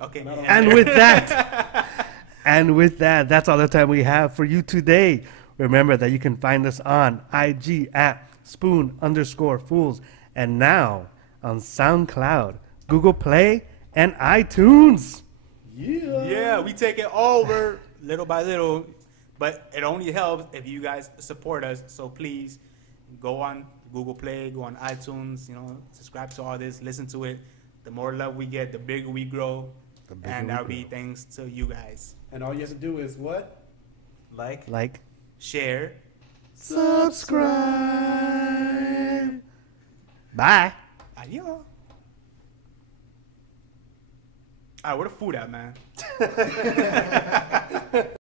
Okay. And with that, And with that, that's all the time we have for you today. Remember that you can find us on IG at spoon_fools and now on SoundCloud, Google Play, and iTunes. Yeah, we take it over little by little, but it only helps if you guys support us. So please go on Google Play, go on iTunes, subscribe to all this, listen to it. The more love we get, the bigger we grow, and that'll be thanks to you guys. And all you have to do is what? Like, share, subscribe. Bye. Adios. All right, where the food at, man?